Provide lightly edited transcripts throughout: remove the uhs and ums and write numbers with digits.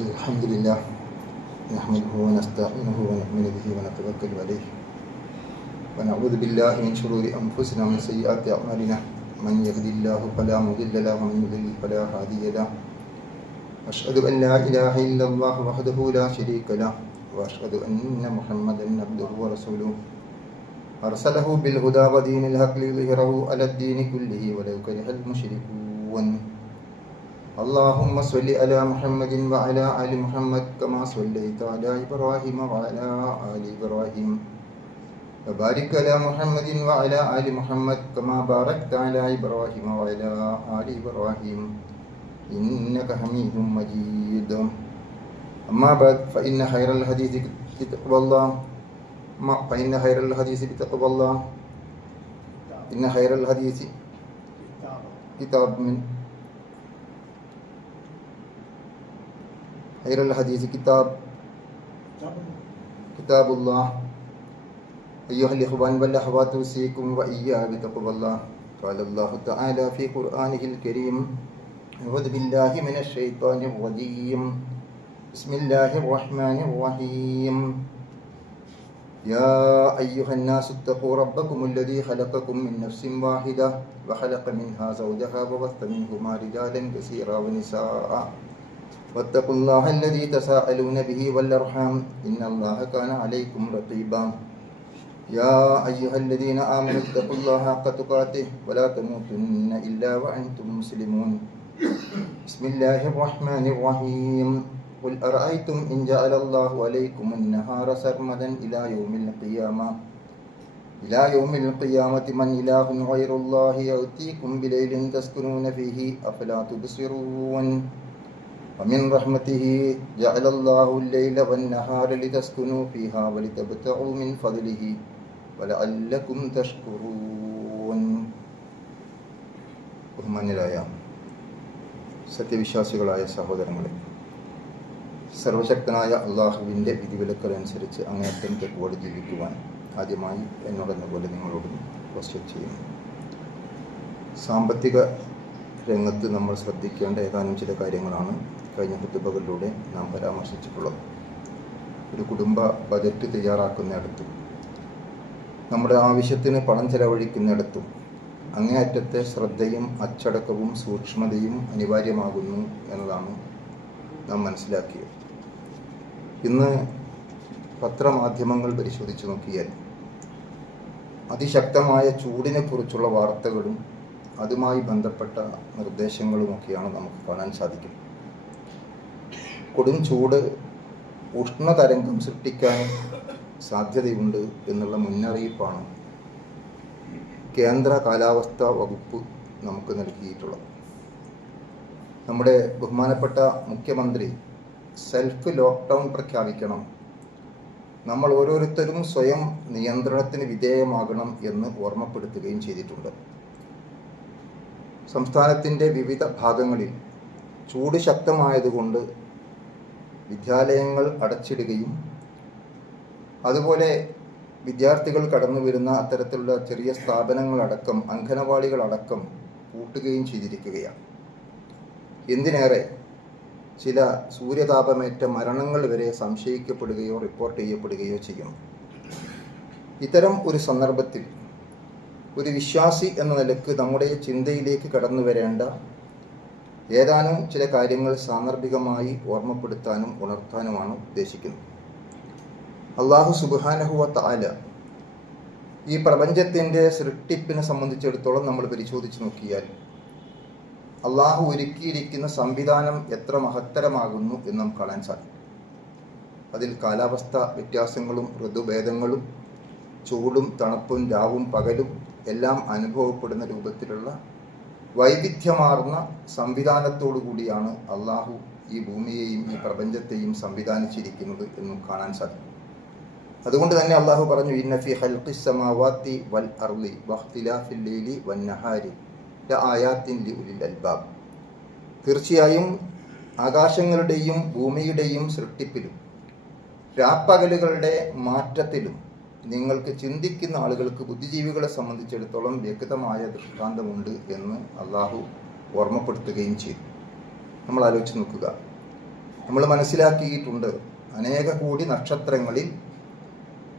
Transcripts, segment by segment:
الحمد لله نحمده ونستعينه ونؤمن به ونتوكل عليه ونعوذ بالله من شرور أنفسنا ومن سيئات أعمالنا من يهد الله فلا مضل له ومن يضلل فلا هادي له أشهد أن لا إله إلا الله وحده لا شريك له وأشهد أن محمدا عبده ورسوله أرسله بالهدى ودين الحق ليظهره على الدين كله ولو كره المشركون اللهم صل على محمد وعلى آل محمد كما صليت على إبراهيم وعلى آل إبراهيم وبارك على محمد وعلى آل محمد كما باركت على إبراهيم وعلى آل إبراهيم إنك حميد مجيد أما بعد فإن خير الحديث كتاب الله إن خير الحديث كتاب الله أيها الإخوان والأخوات أوصيكم وإياي بتقوى الله قال الله تعالى في قرآنه الكريم أعوذ بالله من الشيطان الرجيم بسم الله الرحمن الرحيم يا أيها الناس اتقوا ربكم الذي خلقكم من نفس واحدة وخلق منها زوجها وبث منهما رجالا كثيرا ونساء واتقوا الله الذي تساءلون به والأرحام إن الله كان عليكم رقيبا يا أيها الذين آمنوا اتقوا الله حق تقاته ولا تموتن إلا وأنتم مسلمون بسم الله الرحمن الرحيم قل أرأيتم إن جعل الله عليكم النهار سرمدا إلى يوم القيامة من إله غير الله يأتيكم بليل تسكنون فيه أفلا تبصرون ومن رحمته جعل الله الليل والنهار لتسكنوا فيها ولتبتغوا من فضله ولعلكم تشكرون. ബഹുമാന്യരായ സത്യവിശ്വാസികളായ സഹോദരങ്ങളെ, സർവശക്തനായ അള്ളാഹുവിൻ്റെ വിധിവിലക്കനുസരിച്ച് അങ്ങേയറ്റം തെക്കോട് ജീവിക്കുവാൻ ആദ്യമായി എന്നോടെന്ന പോലെ നിങ്ങളോടും ക്വസ്റ്റ്യൻ ചെയ്യുന്നു. സാമ്പത്തിക രംഗത്ത് നമ്മൾ ശ്രദ്ധിക്കേണ്ട ഏതാനും ചില കാര്യങ്ങളാണ് കഴിഞ്ഞ ഖുതുബകളിലൂടെ നാം പരാമർശിച്ചിട്ടുള്ളത്. ഒരു കുടുംബ ബജറ്റ് തയ്യാറാക്കുന്നിടത്തും നമ്മുടെ ആവശ്യത്തിന് പണം ചെലവഴിക്കുന്നിടത്തും അങ്ങേയറ്റത്തെ ശ്രദ്ധയും അച്ചടക്കവും സൂക്ഷ്മതയും അനിവാര്യമാകുന്നു എന്നതാണ് നാം മനസ്സിലാക്കിയത്. ഇന്ന് പത്രമാധ്യമങ്ങൾ പരിശോധിച്ച് നോക്കിയാൽ അതിശക്തമായ ചൂടിനെക്കുറിച്ചുള്ള വാർത്തകളും അതുമായി ബന്ധപ്പെട്ട നിർദ്ദേശങ്ങളുമൊക്കെയാണ് നമുക്ക് കാണാൻ സാധിക്കും. കൊടും ചൂട് ഉഷ്ണതരംഗം സൃഷ്ടിക്കാൻ സാധ്യതയുണ്ട് എന്നുള്ള മുന്നറിയിപ്പാണ് കേന്ദ്ര കാലാവസ്ഥാ വകുപ്പ് നമുക്ക് നൽകിയിട്ടുള്ളത്. നമ്മുടെ ബഹുമാനപ്പെട്ട മുഖ്യമന്ത്രി സെൽഫ് ലോക്ക്ഡൗൺ പ്രഖ്യാപിക്കണം, നമ്മൾ ഓരോരുത്തരും സ്വയം നിയന്ത്രണത്തിന് വിധേയമാകണം എന്ന് ഓർമ്മപ്പെടുത്തുകയും ചെയ്തിട്ടുണ്ട്. സംസ്ഥാനത്തിൻ്റെ വിവിധ ഭാഗങ്ങളിൽ ചൂട് ശക്തമായതുകൊണ്ട് വിദ്യാലയങ്ങൾ അടച്ചിടുകയും അതുപോലെ വിദ്യാർത്ഥികൾ കടന്നു വരുന്ന അത്തരത്തിലുള്ള ചെറിയ സ്ഥാപനങ്ങളടക്കം അംഗനവാടികളടക്കം പൂട്ടുകയും ചെയ്തിരിക്കുകയാണ്. എന്തിനേറെ ചില സൂര്യതാപമേറ്റ മരണങ്ങൾ വരെ സംശയിക്കപ്പെടുകയോ റിപ്പോർട്ട് ചെയ്യപ്പെടുകയോ ചെയ്യുന്നു. ഇത്തരം ഒരു സന്ദർഭത്തിൽ ഒരു വിശ്വാസി എന്ന നിലക്ക് നമ്മുടെ ചിന്തയിലേക്ക് കടന്നു വരേണ്ട ഏതാനും ചില കാര്യങ്ങൾ സാന്ദർഭികമായി ഓർമ്മപ്പെടുത്താനും ഉണർത്താനുമാണ് ഉദ്ദേശിക്കുന്നത്. അല്ലാഹു സുബ്ഹാനഹു വ തആല ഈ പ്രപഞ്ചത്തിൻ്റെ സൃഷ്ടിപ്പിനെ സംബന്ധിച്ചിടത്തോളം നമ്മൾ പരിശോധിച്ച് നോക്കിയാൽ അള്ളാഹു ഒരുക്കിയിരിക്കുന്ന സംവിധാനം എത്ര മഹത്തരമാകുന്നു എന്ന് നമുക്ക് കാണാൻ സാധിക്കും. അതിൽ കാലാവസ്ഥ വ്യത്യാസങ്ങളും ഋതുഭേദങ്ങളും ചൂടും തണുപ്പും രാവും പകലും എല്ലാം അനുഭവപ്പെടുന്ന രൂപത്തിലുള്ള വൈവിധ്യമാർന്ന സംവിധാനത്തോടു കൂടിയാണ് അള്ളാഹു ഈ ഭൂമിയെയും ഈ പ്രപഞ്ചത്തെയും സംവിധാനിച്ചിരിക്കുന്നത് എന്നും കാണാൻ സാധിക്കും. അതുകൊണ്ട് തന്നെ അള്ളാഹു പറഞ്ഞു, ഇന്ന ഫീ ഖൽഖിസ് സമാവാതി വൽ അർളി വഖ്തിലാഫിൽ ലൈലി വന്നഹാരി ലആയാത്തിൻ ലിഉലിൽ അൽബാബ്. തീർച്ചയായും ആകാശങ്ങളുടെയും ഭൂമിയുടെയും സൃഷ്ടിപ്പിലും രാപ്പകലുകളുടെ മാറ്റത്തിലും നിങ്ങൾക്ക് ചിന്തിക്കുന്ന ആളുകൾക്ക്, ബുദ്ധിജീവികളെ സംബന്ധിച്ചിടത്തോളം വ്യക്തമായ ദൃഷ്ടാന്തമുണ്ട് എന്ന് അള്ളാഹു ഓർമ്മപ്പെടുത്തുകയും ചെയ്തു. നമ്മൾ ആലോചിച്ച് നോക്കുക, നമ്മൾ മനസ്സിലാക്കിയിട്ടുണ്ട്, അനേക കോടി നക്ഷത്രങ്ങളിൽ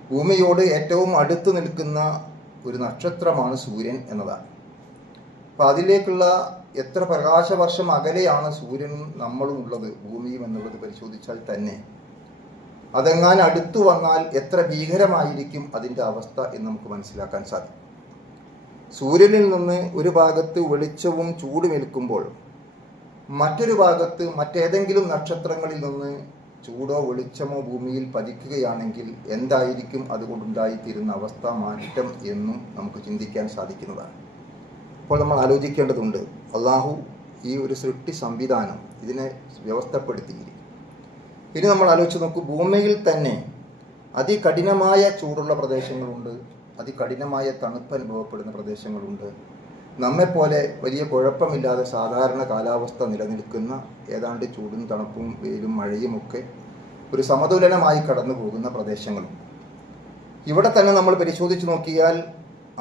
ഭൂമിയോട് ഏറ്റവും അടുത്ത് നിൽക്കുന്ന ഒരു നക്ഷത്രമാണ് സൂര്യൻ എന്നതാണ്. അപ്പം അതിലേക്കുള്ള എത്ര പ്രകാശവർഷം അകലെയാണ് സൂര്യനും നമ്മളും ഉള്ളത്, ഭൂമിയും എന്നുള്ളത് പരിശോധിച്ചാൽ തന്നെ അതെങ്ങാൻ അടുത്തു വന്നാൽ എത്ര ഭീകരമായിരിക്കും അതിൻ്റെ അവസ്ഥ എന്ന് നമുക്ക് മനസ്സിലാക്കാൻ സാധിക്കും. സൂര്യനിൽ നിന്ന് ഒരു ഭാഗത്ത് വെളിച്ചവും ചൂടുമേൽക്കുമ്പോൾ മറ്റൊരു ഭാഗത്ത് മറ്റേതെങ്കിലും നക്ഷത്രങ്ങളിൽ നിന്ന് ചൂടോ വെളിച്ചമോ ഭൂമിയിൽ പതിക്കുകയാണെങ്കിൽ എന്തായിരിക്കും അതുകൊണ്ടുണ്ടായിത്തീരുന്ന അവസ്ഥ, മാറ്റം എന്നും നമുക്ക് ചിന്തിക്കാൻ സാധിക്കുന്നതാണ്. അപ്പോൾ നമ്മൾ ആലോചിക്കേണ്ടതുണ്ട്, അള്ളാഹു ഈ ഒരു സൃഷ്ടി സംവിധാനം ഇതിനെ വ്യവസ്ഥപ്പെടുത്തിയിരിക്കും. ഇനി നമ്മൾ ആലോചിച്ച് നോക്കൂ, ഭൂമിയിൽ തന്നെ അതികഠിനമായ ചൂടുള്ള പ്രദേശങ്ങളുണ്ട്, അതികഠിനമായ തണുപ്പ് അനുഭവപ്പെടുന്ന പ്രദേശങ്ങളുണ്ട്. നമ്മെപ്പോലെ വലിയ കുഴപ്പമില്ലാതെ സാധാരണ കാലാവസ്ഥ നിലനിൽക്കുന്ന, ഏതാണ്ട് ചൂടും തണുപ്പും വെയിലും മഴയും ഒക്കെ ഒരു സമതുലനമായി കടന്നു പോകുന്ന പ്രദേശങ്ങളും. ഇവിടെ തന്നെ നമ്മൾ പരിശോധിച്ച് നോക്കിയാൽ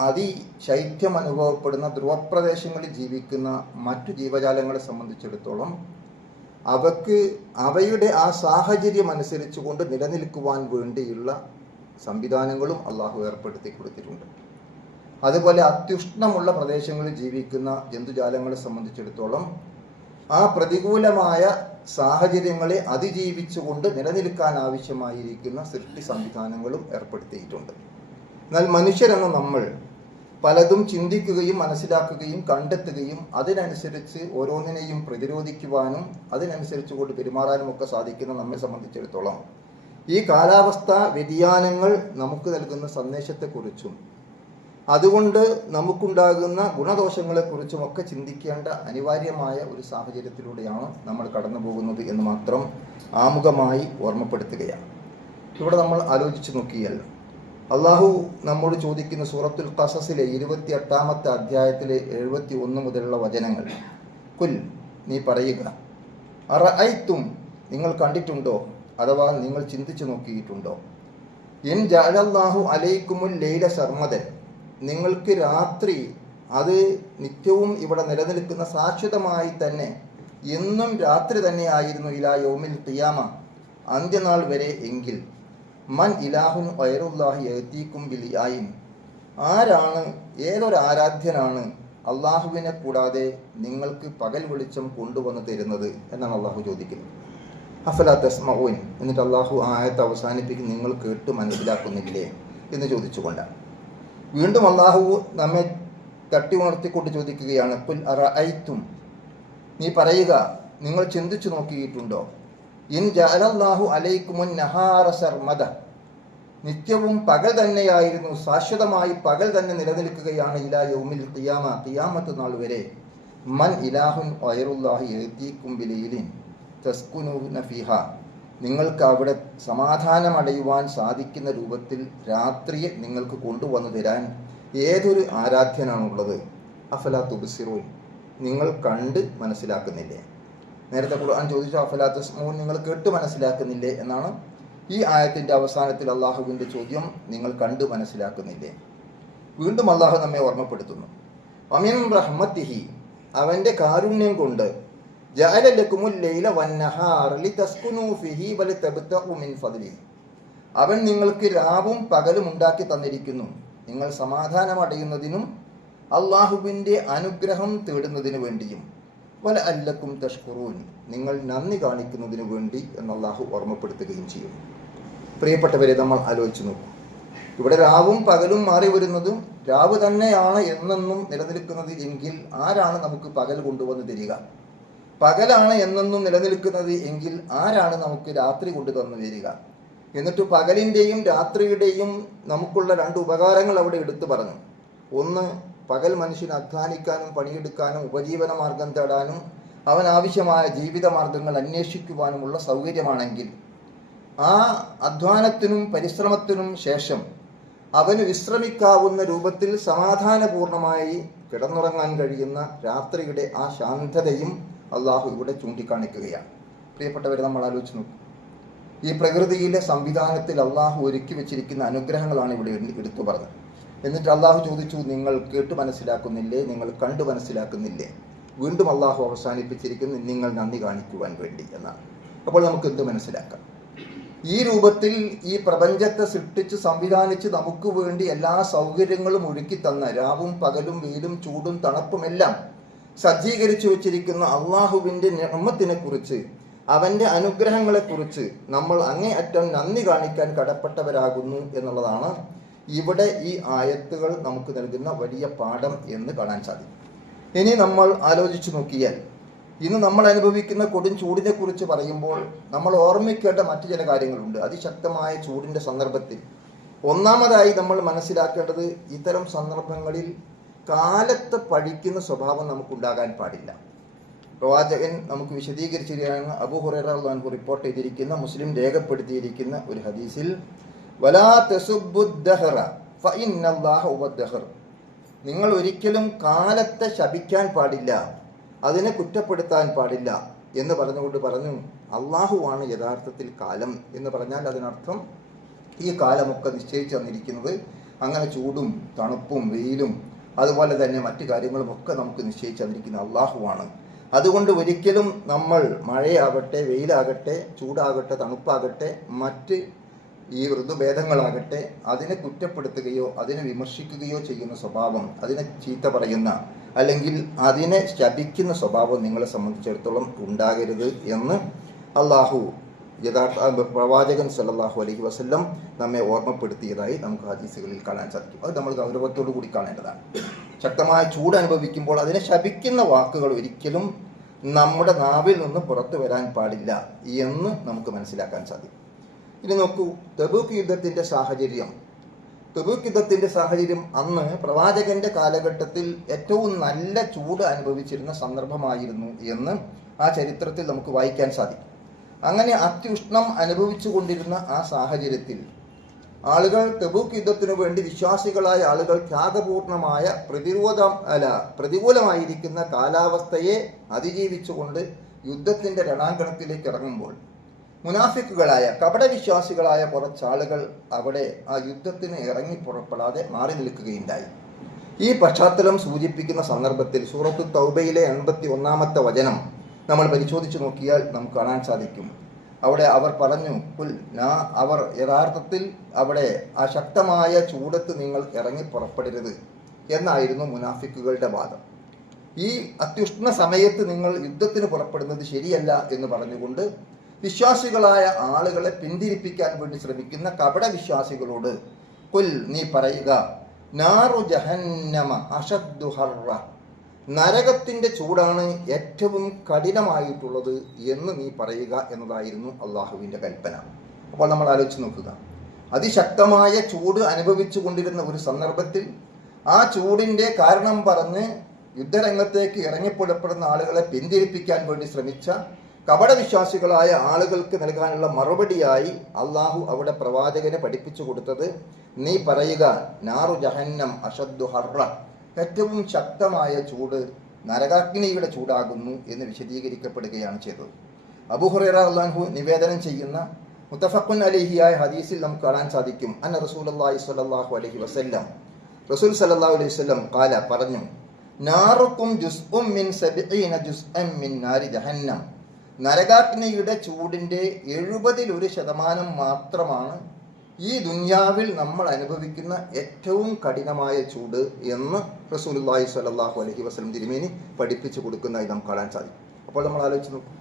അതിശൈത്യം അനുഭവപ്പെടുന്ന ധ്രുവപ്രദേശങ്ങളിൽ ജീവിക്കുന്ന മറ്റു ജീവജാലങ്ങളെ സംബന്ധിച്ചിടത്തോളം അവയ്ക്ക് അവയുടെ ആ സാഹചര്യം അനുസരിച്ചുകൊണ്ട് നിലനിൽക്കുവാൻ വേണ്ടിയുള്ള സംവിധാനങ്ങളും അള്ളാഹു ഏർപ്പെടുത്തി കൊടുത്തിട്ടുണ്ട്. അതുപോലെ അത്യുഷ്ണമുള്ള പ്രദേശങ്ങളിൽ ജീവിക്കുന്ന ജന്തുജാലങ്ങളെ സംബന്ധിച്ചിടത്തോളം ആ പ്രതികൂലമായ സാഹചര്യങ്ങളെ അതിജീവിച്ചുകൊണ്ട് നിലനിൽക്കാൻ ആവശ്യമായിരിക്കുന്ന സൃഷ്ടി സംവിധാനങ്ങളും ഏർപ്പെടുത്തിയിട്ടുണ്ട്. എന്നാൽ മനുഷ്യരെന്ന നമ്മൾ പലതും ചിന്തിക്കുകയും മനസ്സിലാക്കുകയും കണ്ടെത്തുകയും അതിനനുസരിച്ച് ഓരോന്നിനെയും പ്രതിരോധിക്കുവാനും അതിനനുസരിച്ച് കൊണ്ട് പെരുമാറാനും ഒക്കെ സാധിക്കുന്ന നമ്മെ സംബന്ധിച്ചിടത്തോളം ഈ കാലാവസ്ഥാ വ്യതിയാനങ്ങൾ നമുക്ക് നൽകുന്ന സന്ദേശത്തെക്കുറിച്ചും അതുകൊണ്ട് നമുക്കുണ്ടാകുന്ന ഗുണദോഷങ്ങളെക്കുറിച്ചും ഒക്കെ ചിന്തിക്കേണ്ട അനിവാര്യമായ ഒരു സാഹചര്യത്തിലൂടെയാണ് നമ്മൾ കടന്നു പോകുന്നത് എന്ന് മാത്രം ആമുഖമായി ഓർമ്മപ്പെടുത്തുകയാണ്. ഇവിടെ നമ്മൾ ആലോചിച്ച് നോക്കിയാൽ അള്ളാഹു നമ്മോട് ചോദിക്കുന്ന സൂറത്തുൽ ഖസസിലെ 28-ാമത്തെ അധ്യായത്തിലെ 71 മുതലുള്ള വചനങ്ങൾ, കുൽ നീ പറയുക, അറഅയ്തും നിങ്ങൾ കണ്ടിട്ടുണ്ടോ, അഥവാ നിങ്ങൾ ചിന്തിച്ചു നോക്കിയിട്ടുണ്ടോ, ഇൻ ജഅലല്ലാഹു അലൈക്കുമുൽ ലൈല സർമദൻ, നിങ്ങൾക്ക് രാത്രി അത് നിത്യവും ഇവിടെ നിലനിൽക്കുന്ന ശാശ്വതമായി തന്നെ എന്നും രാത്രി തന്നെയായിരുന്നു ഇലാ യൗമിൽ ഖിയാമ, അന്ത്യനാൾ വരെ എങ്കിൽ, മൻ ഇലാഹുൻ ഗൈറുല്ലാഹി യഅതീകും ബിൽ യായിൻ, ആരാണ്, ഏതൊരു ആരാധ്യനാണ് അള്ളാഹുവിനെ കൂടാതെ നിങ്ങൾക്ക് പകൽ വെളിച്ചം കൊണ്ടുവന്ന് തരുന്നത് എന്നാണ് അള്ളാഹു ചോദിക്കുന്നത്. അഫലാ തസ്മഊൻ, എന്നിട്ട് അള്ളാഹു ആയത്ത് അവസാനിപ്പിക്കും, നിങ്ങൾ കേട്ട് മനസ്സിലാക്കുന്നില്ലേ എന്ന് ചോദിച്ചുകൊണ്ടാണ്. വീണ്ടും അള്ളാഹു നമ്മെ തട്ടി ഉണർത്തിക്കൊണ്ട് ചോദിക്കുകയാണ്, ഖുൽ അറഅയ്തും, നീ പറയുക, നിങ്ങൾ ചിന്തിച്ചു നോക്കിയിട്ടുണ്ടോ, ഇൻ ജഅലല്ലാഹു അലൈക്കുമുൻ നഹാറ സർമദ, നിത്യവും പകൽ തന്നെയായിരുന്നു, ശാശ്വതമായി പകൽ തന്നെ നിലനിൽക്കുകയാണ്, ഇലാ യൗമിൽ ഖിയാമ, ഖിയാമത്ത് നാൾ വരെ, മൻ ഇലാഹുൻ ഗൈറുല്ലാഹി യഅതീകും ബിലൈലിൻ തസ്കുനൂന ഫീഹാ, നിങ്ങൾക്ക് അവിടെ സമാധാനമടയുവാൻ സാധിക്കുന്ന രൂപത്തിൽ രാത്രിയെ നിങ്ങൾക്ക് കൊണ്ടുവന്നു തരാൻ ഏതൊരു ആരാധ്യനാണുള്ളത്. അഫലാ തുബ്സിറൂൻ, നിങ്ങൾ കണ്ട് മനസ്സിലാക്കുന്നില്ലേ? നേരത്തെ ഖുർആൻ ചോദിച്ചു, അഫലാ തസ്മഊൻ, നിങ്ങൾ കേട്ട് മനസ്സിലാക്കുന്നില്ലേ എന്നാണ്. ഈ ആയത്തിൻ്റെ അവസാനത്തിൽ അള്ളാഹുവിൻ്റെ ചോദ്യം, നിങ്ങൾ കണ്ട് മനസ്സിലാക്കുന്നില്ലേ? വീണ്ടും അള്ളാഹു നമ്മെ ഓർമ്മപ്പെടുത്തുന്നു, വമിൻ റഹ്മത്തിഹി, അവൻ്റെ കാരുണ്യം കൊണ്ട്, ജഅല ലക്കുമുൽ ലൈല വന്നഹാറ ലിതസ്കുനൂ ഫീഹി വലിതബ്തഗൂ മിൻ ഫദ്ലിഹി, അവൻ നിങ്ങൾക്ക് രാവും പകലും ഉണ്ടാക്കി തന്നിരിക്കുന്നു, നിങ്ങൾ സമാധാനമടയുന്നതിനും അള്ളാഹുവിൻ്റെ അനുഗ്രഹം തേടുന്നതിനു വേണ്ടിയും, വല അല്ലക്കും തഷ്കുറൂൻ, നിങ്ങൾ നന്ദി കാണിക്കുന്നതിനു വേണ്ടി എന്ന് അള്ളാഹു ഓർമ്മപ്പെടുത്തുകയും ചെയ്യും. പ്രിയപ്പെട്ടവരെ, നമ്മൾ ആലോചിച്ച് നോക്കും, ഇവിടെ രാവും പകലും മാറി വരുന്നതും രാവ് തന്നെയാണ് എന്നെന്നും നിലനിൽക്കുന്നത് എങ്കിൽ ആരാണ് നമുക്ക് പകൽ കൊണ്ടുവന്ന് തരിക? പകലാണ് എന്നെന്നും നിലനിൽക്കുന്നത് എങ്കിൽ ആരാണ് നമുക്ക് രാത്രി കൊണ്ടു തന്നു തരിക? എന്നിട്ട് പകലിൻ്റെയും രാത്രിയുടെയും നമുക്കുള്ള രണ്ട് ഉപകാരങ്ങൾ അവിടെ എടുത്തു പറഞ്ഞു. ഒന്ന്, പകൽ മനുഷ്യന് അധ്വാനിക്കാനും പണിയെടുക്കാനും ഉപജീവന മാർഗം തേടാനും അവൻ ആവശ്യമായ ജീവിത മാർഗങ്ങൾ അന്വേഷിക്കുവാനുമുള്ള സൗകര്യമാണെങ്കിൽ, ആ അധ്വാനത്തിനും പരിശ്രമത്തിനും ശേഷം അവന് വിശ്രമിക്കാവുന്ന രൂപത്തിൽ സമാധാനപൂർണമായി കിടന്നുറങ്ങാൻ കഴിയുന്ന രാത്രിയുടെ ആ ശാന്തതയും അള്ളാഹു ഇവിടെ ചൂണ്ടിക്കാണിക്കുകയാണ്. പ്രിയപ്പെട്ടവരെ, നമ്മൾ ആലോചിച്ച് നോക്കും, ഈ പ്രകൃതിയിലെ സംവിധാനത്തിൽ അള്ളാഹു ഒരുക്കി വെച്ചിരിക്കുന്ന അനുഗ്രഹങ്ങളാണ് ഇവിടെ എടുത്തു പറഞ്ഞത്. എന്നിട്ട് അള്ളാഹു ചോദിച്ചു, നിങ്ങൾ കേട്ട് മനസ്സിലാക്കുന്നില്ലേ, നിങ്ങൾ കണ്ടു മനസ്സിലാക്കുന്നില്ലേ? വീണ്ടും അള്ളാഹു അവസാനിപ്പിച്ചിരിക്കുന്നു, നിങ്ങൾ നന്ദി കാണിക്കുവാൻ വേണ്ടി എന്നാണ്. അപ്പോൾ നമുക്ക് എന്ത് മനസ്സിലാക്കാം? ഈ രൂപത്തിൽ ഈ പ്രപഞ്ചത്തെ സൃഷ്ടിച്ച് സംവിധാനിച്ച് നമുക്ക് വേണ്ടി എല്ലാ സൗകര്യങ്ങളും ഒരുക്കി തന്ന, രാവും പകലും വെയിലും ചൂടും തണുപ്പുമെല്ലാം സജ്ജീകരിച്ചു വെച്ചിരിക്കുന്ന അള്ളാഹുവിൻ്റെ നിഅമത്തിനെ കുറിച്ച്, അവൻ്റെ അനുഗ്രഹങ്ങളെക്കുറിച്ച് നമ്മൾ അങ്ങേയറ്റം നന്ദി കാണിക്കാൻ കടപ്പെട്ടവരാകുന്നു എന്നുള്ളതാണ് ഇവിടെ ഈ ആയത്തുകൾ നമുക്ക് നൽകുന്ന വലിയ പാഠം എന്ന് കാണാൻ സാധിക്കും. ഇനി നമ്മൾ ആലോചിച്ചു നോക്കിയാൽ, ഇന്ന് നമ്മൾ അനുഭവിക്കുന്ന കൊടും ചൂടിനെ കുറിച്ച് പറയുമ്പോൾ നമ്മൾ ഓർമ്മിക്കേണ്ട മറ്റു ചില കാര്യങ്ങളുണ്ട്. അതിശക്തമായ ചൂടിൻ്റെ സന്ദർഭത്തിൽ ഒന്നാമതായി നമ്മൾ മനസ്സിലാക്കേണ്ടത്, ഇത്തരം സന്ദർഭങ്ങളിൽ കാലത്തെ പഴിക്കുന്ന സ്വഭാവം നമുക്കുണ്ടാകാൻ പാടില്ല. പ്രവാചകൻ നമുക്ക് വിശദീകരിച്ചിരിക്കുകയാണ്. അബൂ ഹുറൈറ റളിയല്ലാഹു അൻഹു റിപ്പോർട്ട് ചെയ്തിരിക്കുന്ന, മുസ്ലിം രേഖപ്പെടുത്തിയിരിക്കുന്ന ഒരു ഹദീസിൽ, വലാ തസുബ്ബുദ്ദഹറ ഫഇന്നല്ലാഹ ഹുവദ്ദഹർ, നിങ്ങൾ ഒരിക്കലും കാലത്തെ ശപിക്കാൻ പാടില്ല, അതിനെ കുറ്റപ്പെടുത്താൻ പാടില്ല എന്ന് പറഞ്ഞുകൊണ്ട് പറഞ്ഞു, അള്ളാഹുവാണ് യഥാർത്ഥത്തിൽ കാലം എന്ന് പറഞ്ഞാൽ അതിനർത്ഥം ഈ കാലമൊക്കെ നിശ്ചയിച്ചു തന്നിരിക്കുന്നത്, അങ്ങനെ ചൂടും തണുപ്പും വെയിലും അതുപോലെ തന്നെ മറ്റു കാര്യങ്ങളുമൊക്കെ നമുക്ക് നിശ്ചയിച്ചു തന്നിരിക്കുന്ന അള്ളാഹുവാണ്. അതുകൊണ്ട് ഒരിക്കലും നമ്മൾ മഴയാകട്ടെ, വെയിലാകട്ടെ, ചൂടാകട്ടെ, തണുപ്പാകട്ടെ, മറ്റ് ഈ ഋതുഭേദങ്ങളാകട്ടെ, അതിനെ കുറ്റപ്പെടുത്തുകയോ അതിനെ വിമർശിക്കുകയോ ചെയ്യുന്ന സ്വഭാവം, അതിനെ ചീത്ത പറയുന്ന അല്ലെങ്കിൽ അതിനെ ശപിക്കുന്ന സ്വഭാവം നിങ്ങളെ സംബന്ധിച്ചിടത്തോളം ഉണ്ടാകരുത് എന്ന് അള്ളാഹു പ്രവാചകൻ സല്ലല്ലാഹു അലൈഹി വസല്ലം നമ്മെ ഓർമ്മപ്പെടുത്തിയതായി നമുക്ക് ഹദീസുകളിൽ കാണാൻ സാധിക്കും. അത് നമ്മൾ ഗൗരവത്തോടു കൂടി കാണേണ്ടതാണ്. ശക്തമായ ചൂട് അനുഭവിക്കുമ്പോൾ അതിനെ ശപിക്കുന്ന വാക്കുകൾ ഒരിക്കലും നമ്മുടെ നാവിൽ നിന്ന് പുറത്തു വരാൻ പാടില്ല എന്ന് നമുക്ക് മനസ്സിലാക്കാൻ സാധിക്കും. ഇനി നോക്കൂ, തബൂക്ക് യുദ്ധത്തിൻ്റെ സാഹചര്യം അന്ന് പ്രവാചകന്റെ കാലഘട്ടത്തിൽ ഏറ്റവും നല്ല ചൂട് അനുഭവിച്ചിരുന്ന സന്ദർഭമായിരുന്നു എന്ന് ആ ചരിത്രത്തിൽ നമുക്ക് വായിക്കാൻ സാധിക്കും. അങ്ങനെ അത്യുഷ്ണം അനുഭവിച്ചു കൊണ്ടിരുന്ന ആ സാഹചര്യത്തിൽ ആളുകൾ തബൂക്ക് യുദ്ധത്തിനു വേണ്ടി, വിശ്വാസികളായ ആളുകൾ ത്യാഗപൂർണമായ പ്രതികൂലമായിരിക്കുന്ന കാലാവസ്ഥയെ അതിജീവിച്ചുകൊണ്ട് യുദ്ധത്തിൻ്റെ രണാങ്കണത്തിലേക്ക് ഇറങ്ങുമ്പോൾ മുനാഫിക്കുകളായ കപടവിശ്വാസികളായ കുറച്ചാളുകൾ അവിടെ ആ യുദ്ധത്തിന് ഇറങ്ങി പുറപ്പെടാതെ മാറി നിൽക്കുകയുണ്ടായി. ഈ പശ്ചാത്തലം സൂചിപ്പിക്കുന്ന സന്ദർഭത്തിൽ സൂറത്തു തൗബയിലെ 81-ാമത്തെ വചനം നമ്മൾ പരിശോധിച്ച് നോക്കിയാൽ നമുക്ക് കാണാൻ സാധിക്കും. അവിടെ അവർ പറഞ്ഞു, അവർ യഥാർത്ഥത്തിൽ അവിടെ ആ ശക്തമായ ചൂടത്ത് നിങ്ങൾ ഇറങ്ങി പുറപ്പെടരുത് എന്നായിരുന്നു മുനാഫിക്കുകളുടെ വാദം. ഈ അത്യുഷ്ണ സമയത്ത് നിങ്ങൾ യുദ്ധത്തിന് പുറപ്പെടുന്നത് ശരിയല്ല എന്ന് പറഞ്ഞുകൊണ്ട് വിശ്വാസികളായ ആളുകളെ പിന്തിരിപ്പിക്കാൻ വേണ്ടി ശ്രമിക്കുന്ന കപട വിശ്വാസികളോട് നീ പറയുക, നാറു ജഹന്നമ അഷദ്ദു ഹർറ, നരകത്തിൻ്റെ ചൂടാണ് ഏറ്റവും കഠിനമായിട്ടുള്ളത് എന്ന് നീ പറയുക എന്നതായിരുന്നു അള്ളാഹുവിൻ്റെ കൽപ്പന. അപ്പോൾ നമ്മൾ ആലോചിച്ച് നോക്കുക, അതിശക്തമായ ചൂട് അനുഭവിച്ചു കൊണ്ടിരുന്ന ഒരു സന്ദർഭത്തിൽ ആ ചൂടിൻ്റെ കാരണം പറഞ്ഞ് യുദ്ധരംഗത്തേക്ക് ഇറങ്ങിപ്പുറപ്പെടുന്ന ആളുകളെ പിന്തിരിപ്പിക്കാൻ വേണ്ടി ശ്രമിച്ച കപടവിശ്വാസികളായ ആളുകൾക്ക് നൽകാനുള്ള മറുപടിയായി അള്ളാഹു അവിടെ പ്രവാചകനെ പഠിപ്പിച്ചു കൊടുത്തത്, നീ പറയുക, നാറു ജഹന്നം അഷദ്ദു ഹർറ, ഏറ്റവും ശക്തമായ ചൂട് നരകാഗ്നിയുടെ ചൂടാകുന്നു എന്ന് വിശദീകരിക്കപ്പെടുകയാണ് ചെയ്തത്. അബൂ ഹുറൈറ റളിയല്ലാഹു അൻഹു നിവേദനം ചെയ്യുന്ന മുത്തഫഖുൻ അലൈഹിയായ ഹദീസിൽ നമുക്ക് കാണാൻ സാധിക്കും, അന്ന റസൂലുള്ളാഹി സ്വല്ലല്ലാഹു അലൈഹി വസല്ലം, റസൂൽ സല്ലല്ലാഹു അലൈഹി വസല്ലം ഖാല, പറഞ്ഞു, നാറുക്കും ജുസ്ഉം മിൻ 70 ജുസ്അൻ മിൻ നാരി ജഹന്നം, നരകാഗ്നിയുടെ ചൂടിൻ്റെ 70% മാത്രമാണ് ഈ ദുനിയാവിൽ നമ്മൾ അനുഭവിക്കുന്ന ഏറ്റവും കഠിനമായ ചൂട് എന്ന് റസൂലുള്ളാഹി സ്വല്ലല്ലാഹു അലൈഹി വസല്ലം തിരുമേനി പഠിപ്പിച്ചു കൊടുക്കുന്നതായി നമുക്ക് കാണാൻ സാധിക്കും. അപ്പോൾ നമ്മൾ ആലോചിച്ച് നോക്കും,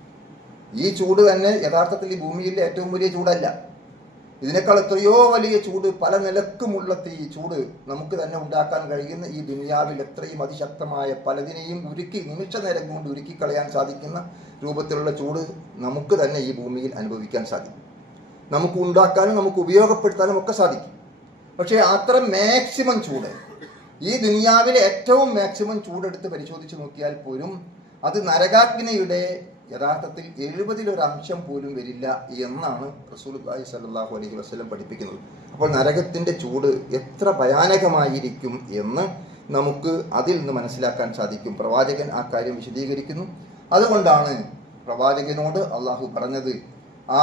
ഈ ചൂട് തന്നെ യഥാർത്ഥത്തിൽ ഈ ഭൂമിയിലെ ഏറ്റവും വലിയ ചൂടല്ല. ഇതിനേക്കാൾ എത്രയോ വലിയ ചൂട്, പല നിലക്കുമുള്ള ചൂട് നമുക്ക് തന്നെ ഉണ്ടാക്കാൻ കഴിയുന്ന ഈ ദുനിയാവിൽ എത്രയും അതിശക്തമായ പലതിനെയും നിമിഷ നേരം കൊണ്ട് ഉരുക്കിക്കളയാൻ സാധിക്കുന്ന രൂപത്തിലുള്ള ചൂട് നമുക്ക് തന്നെ ഈ ഭൂമിയിൽ അനുഭവിക്കാൻ സാധിക്കും. നമുക്ക് ഉണ്ടാക്കാനും നമുക്ക് ഉപയോഗപ്പെടുത്താനും ഒക്കെ സാധിക്കും. പക്ഷേ അത്ര മാക്സിമം ചൂട്, ഈ ദുനിയാവിലെ ഏറ്റവും മാക്സിമം ചൂടെടുത്ത് പരിശോധിച്ച് നോക്കിയാൽ പോലും അത് നരകാഗ്നിയുടെ യഥാർത്ഥത്തിൽ 70% പോലും വരില്ല എന്നാണ് റസൂലുള്ളാഹി സ്വല്ലല്ലാഹു അലൈഹി വസല്ലം പഠിപ്പിക്കുന്നത്. അപ്പോൾ നരകത്തിൻ്റെ ചൂട് എത്ര ഭയാനകമായിരിക്കും എന്ന് നമുക്ക് അതിൽ നിന്ന് മനസ്സിലാക്കാൻ സാധിക്കും. പ്രവാചകൻ ആ കാര്യം വിശദീകരിക്കുന്നു. അതുകൊണ്ടാണ് പ്രവാചകനോട് അള്ളാഹു പറഞ്ഞത്, ആ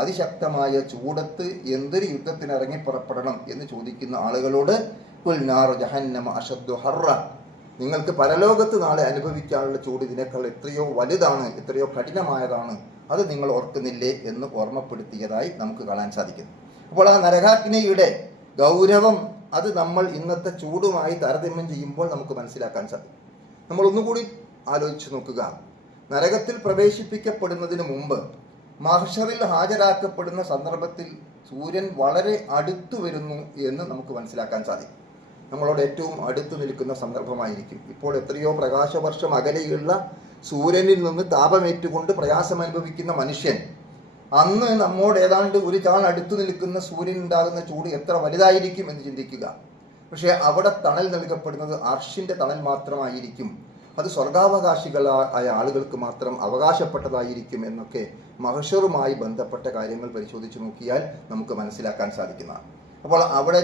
അതിശക്തമായ ചൂടത്ത് എന്തൊരു യുദ്ധത്തിന് ഇറങ്ങി പുറപ്പെടണം എന്ന് ചോദിക്കുന്ന ആളുകളോട്, ഖുൽ നാറു ജഹന്നമ അഷദ്ദു ഹർറ, നിങ്ങൾക്ക് പരലോകത്ത് നാളെ അനുഭവിക്കാനുള്ള ചൂട് ഇതിനേക്കാൾ എത്രയോ വലുതാണ്, എത്രയോ കഠിനമായതാണ്. അത് നിങ്ങൾ ഓർക്കുന്നില്ലേ എന്ന് ഓർമ്മപ്പെടുത്തിയതായി നമുക്ക് കാണാൻ സാധിക്കുന്നു. അപ്പോൾ ആ നരകാഗ്നിയുടെ ഗൗരവം അത് നമ്മൾ ഇന്നത്തെ ചൂടുമായി താരതമ്യം ചെയ്യുമ്പോൾ നമുക്ക് മനസ്സിലാക്കാൻ സാധിക്കും. നമ്മൾ ഒന്നുകൂടി ആലോചിച്ച് നോക്കുക. നരകത്തിൽ പ്രവേശിപ്പിക്കപ്പെടുന്നതിന് മുമ്പ് മഹ്ശറിൽ ഹാജരാക്കപ്പെടുന്ന സന്ദർഭത്തിൽ സൂര്യൻ വളരെ അടുത്തു വരുന്നു എന്ന് നമുക്ക് മനസ്സിലാക്കാൻ സാധിക്കും. നമ്മളോട് ഏറ്റവും അടുത്ത് നിൽക്കുന്ന സന്ദർഭമായിരിക്കും. ഇപ്പോൾ എത്രയോ പ്രകാശവർഷം അകലെയുള്ള സൂര്യനിൽ നിന്ന് താപമേറ്റുകൊണ്ട് പ്രയാസം അനുഭവിക്കുന്ന മനുഷ്യൻ അന്ന് നമ്മോട് ഏതാണ്ട് ഒരു ചാൺ അടുത്തു നിൽക്കുന്ന സൂര്യൻ ഉണ്ടാകുന്ന ചൂട് എത്ര വലുതായിരിക്കും എന്ന് ചിന്തിക്കുക. പക്ഷേ അവിടെ തണൽ നൽകപ്പെടുന്നത് അർശിന്റെ തണൽ മാത്രമായിരിക്കും. അത് സ്വർഗാവകാശികളായ ആളുകൾക്ക് മാത്രം അവകാശപ്പെട്ടതായിരിക്കും എന്നൊക്കെ മഹ്ശറുമായി ബന്ധപ്പെട്ട കാര്യങ്ങൾ പരിശോധിച്ച് നോക്കിയാൽ നമുക്ക് മനസ്സിലാക്കാൻ സാധിക്കുന്നതാണ്. അപ്പോൾ അവിടെ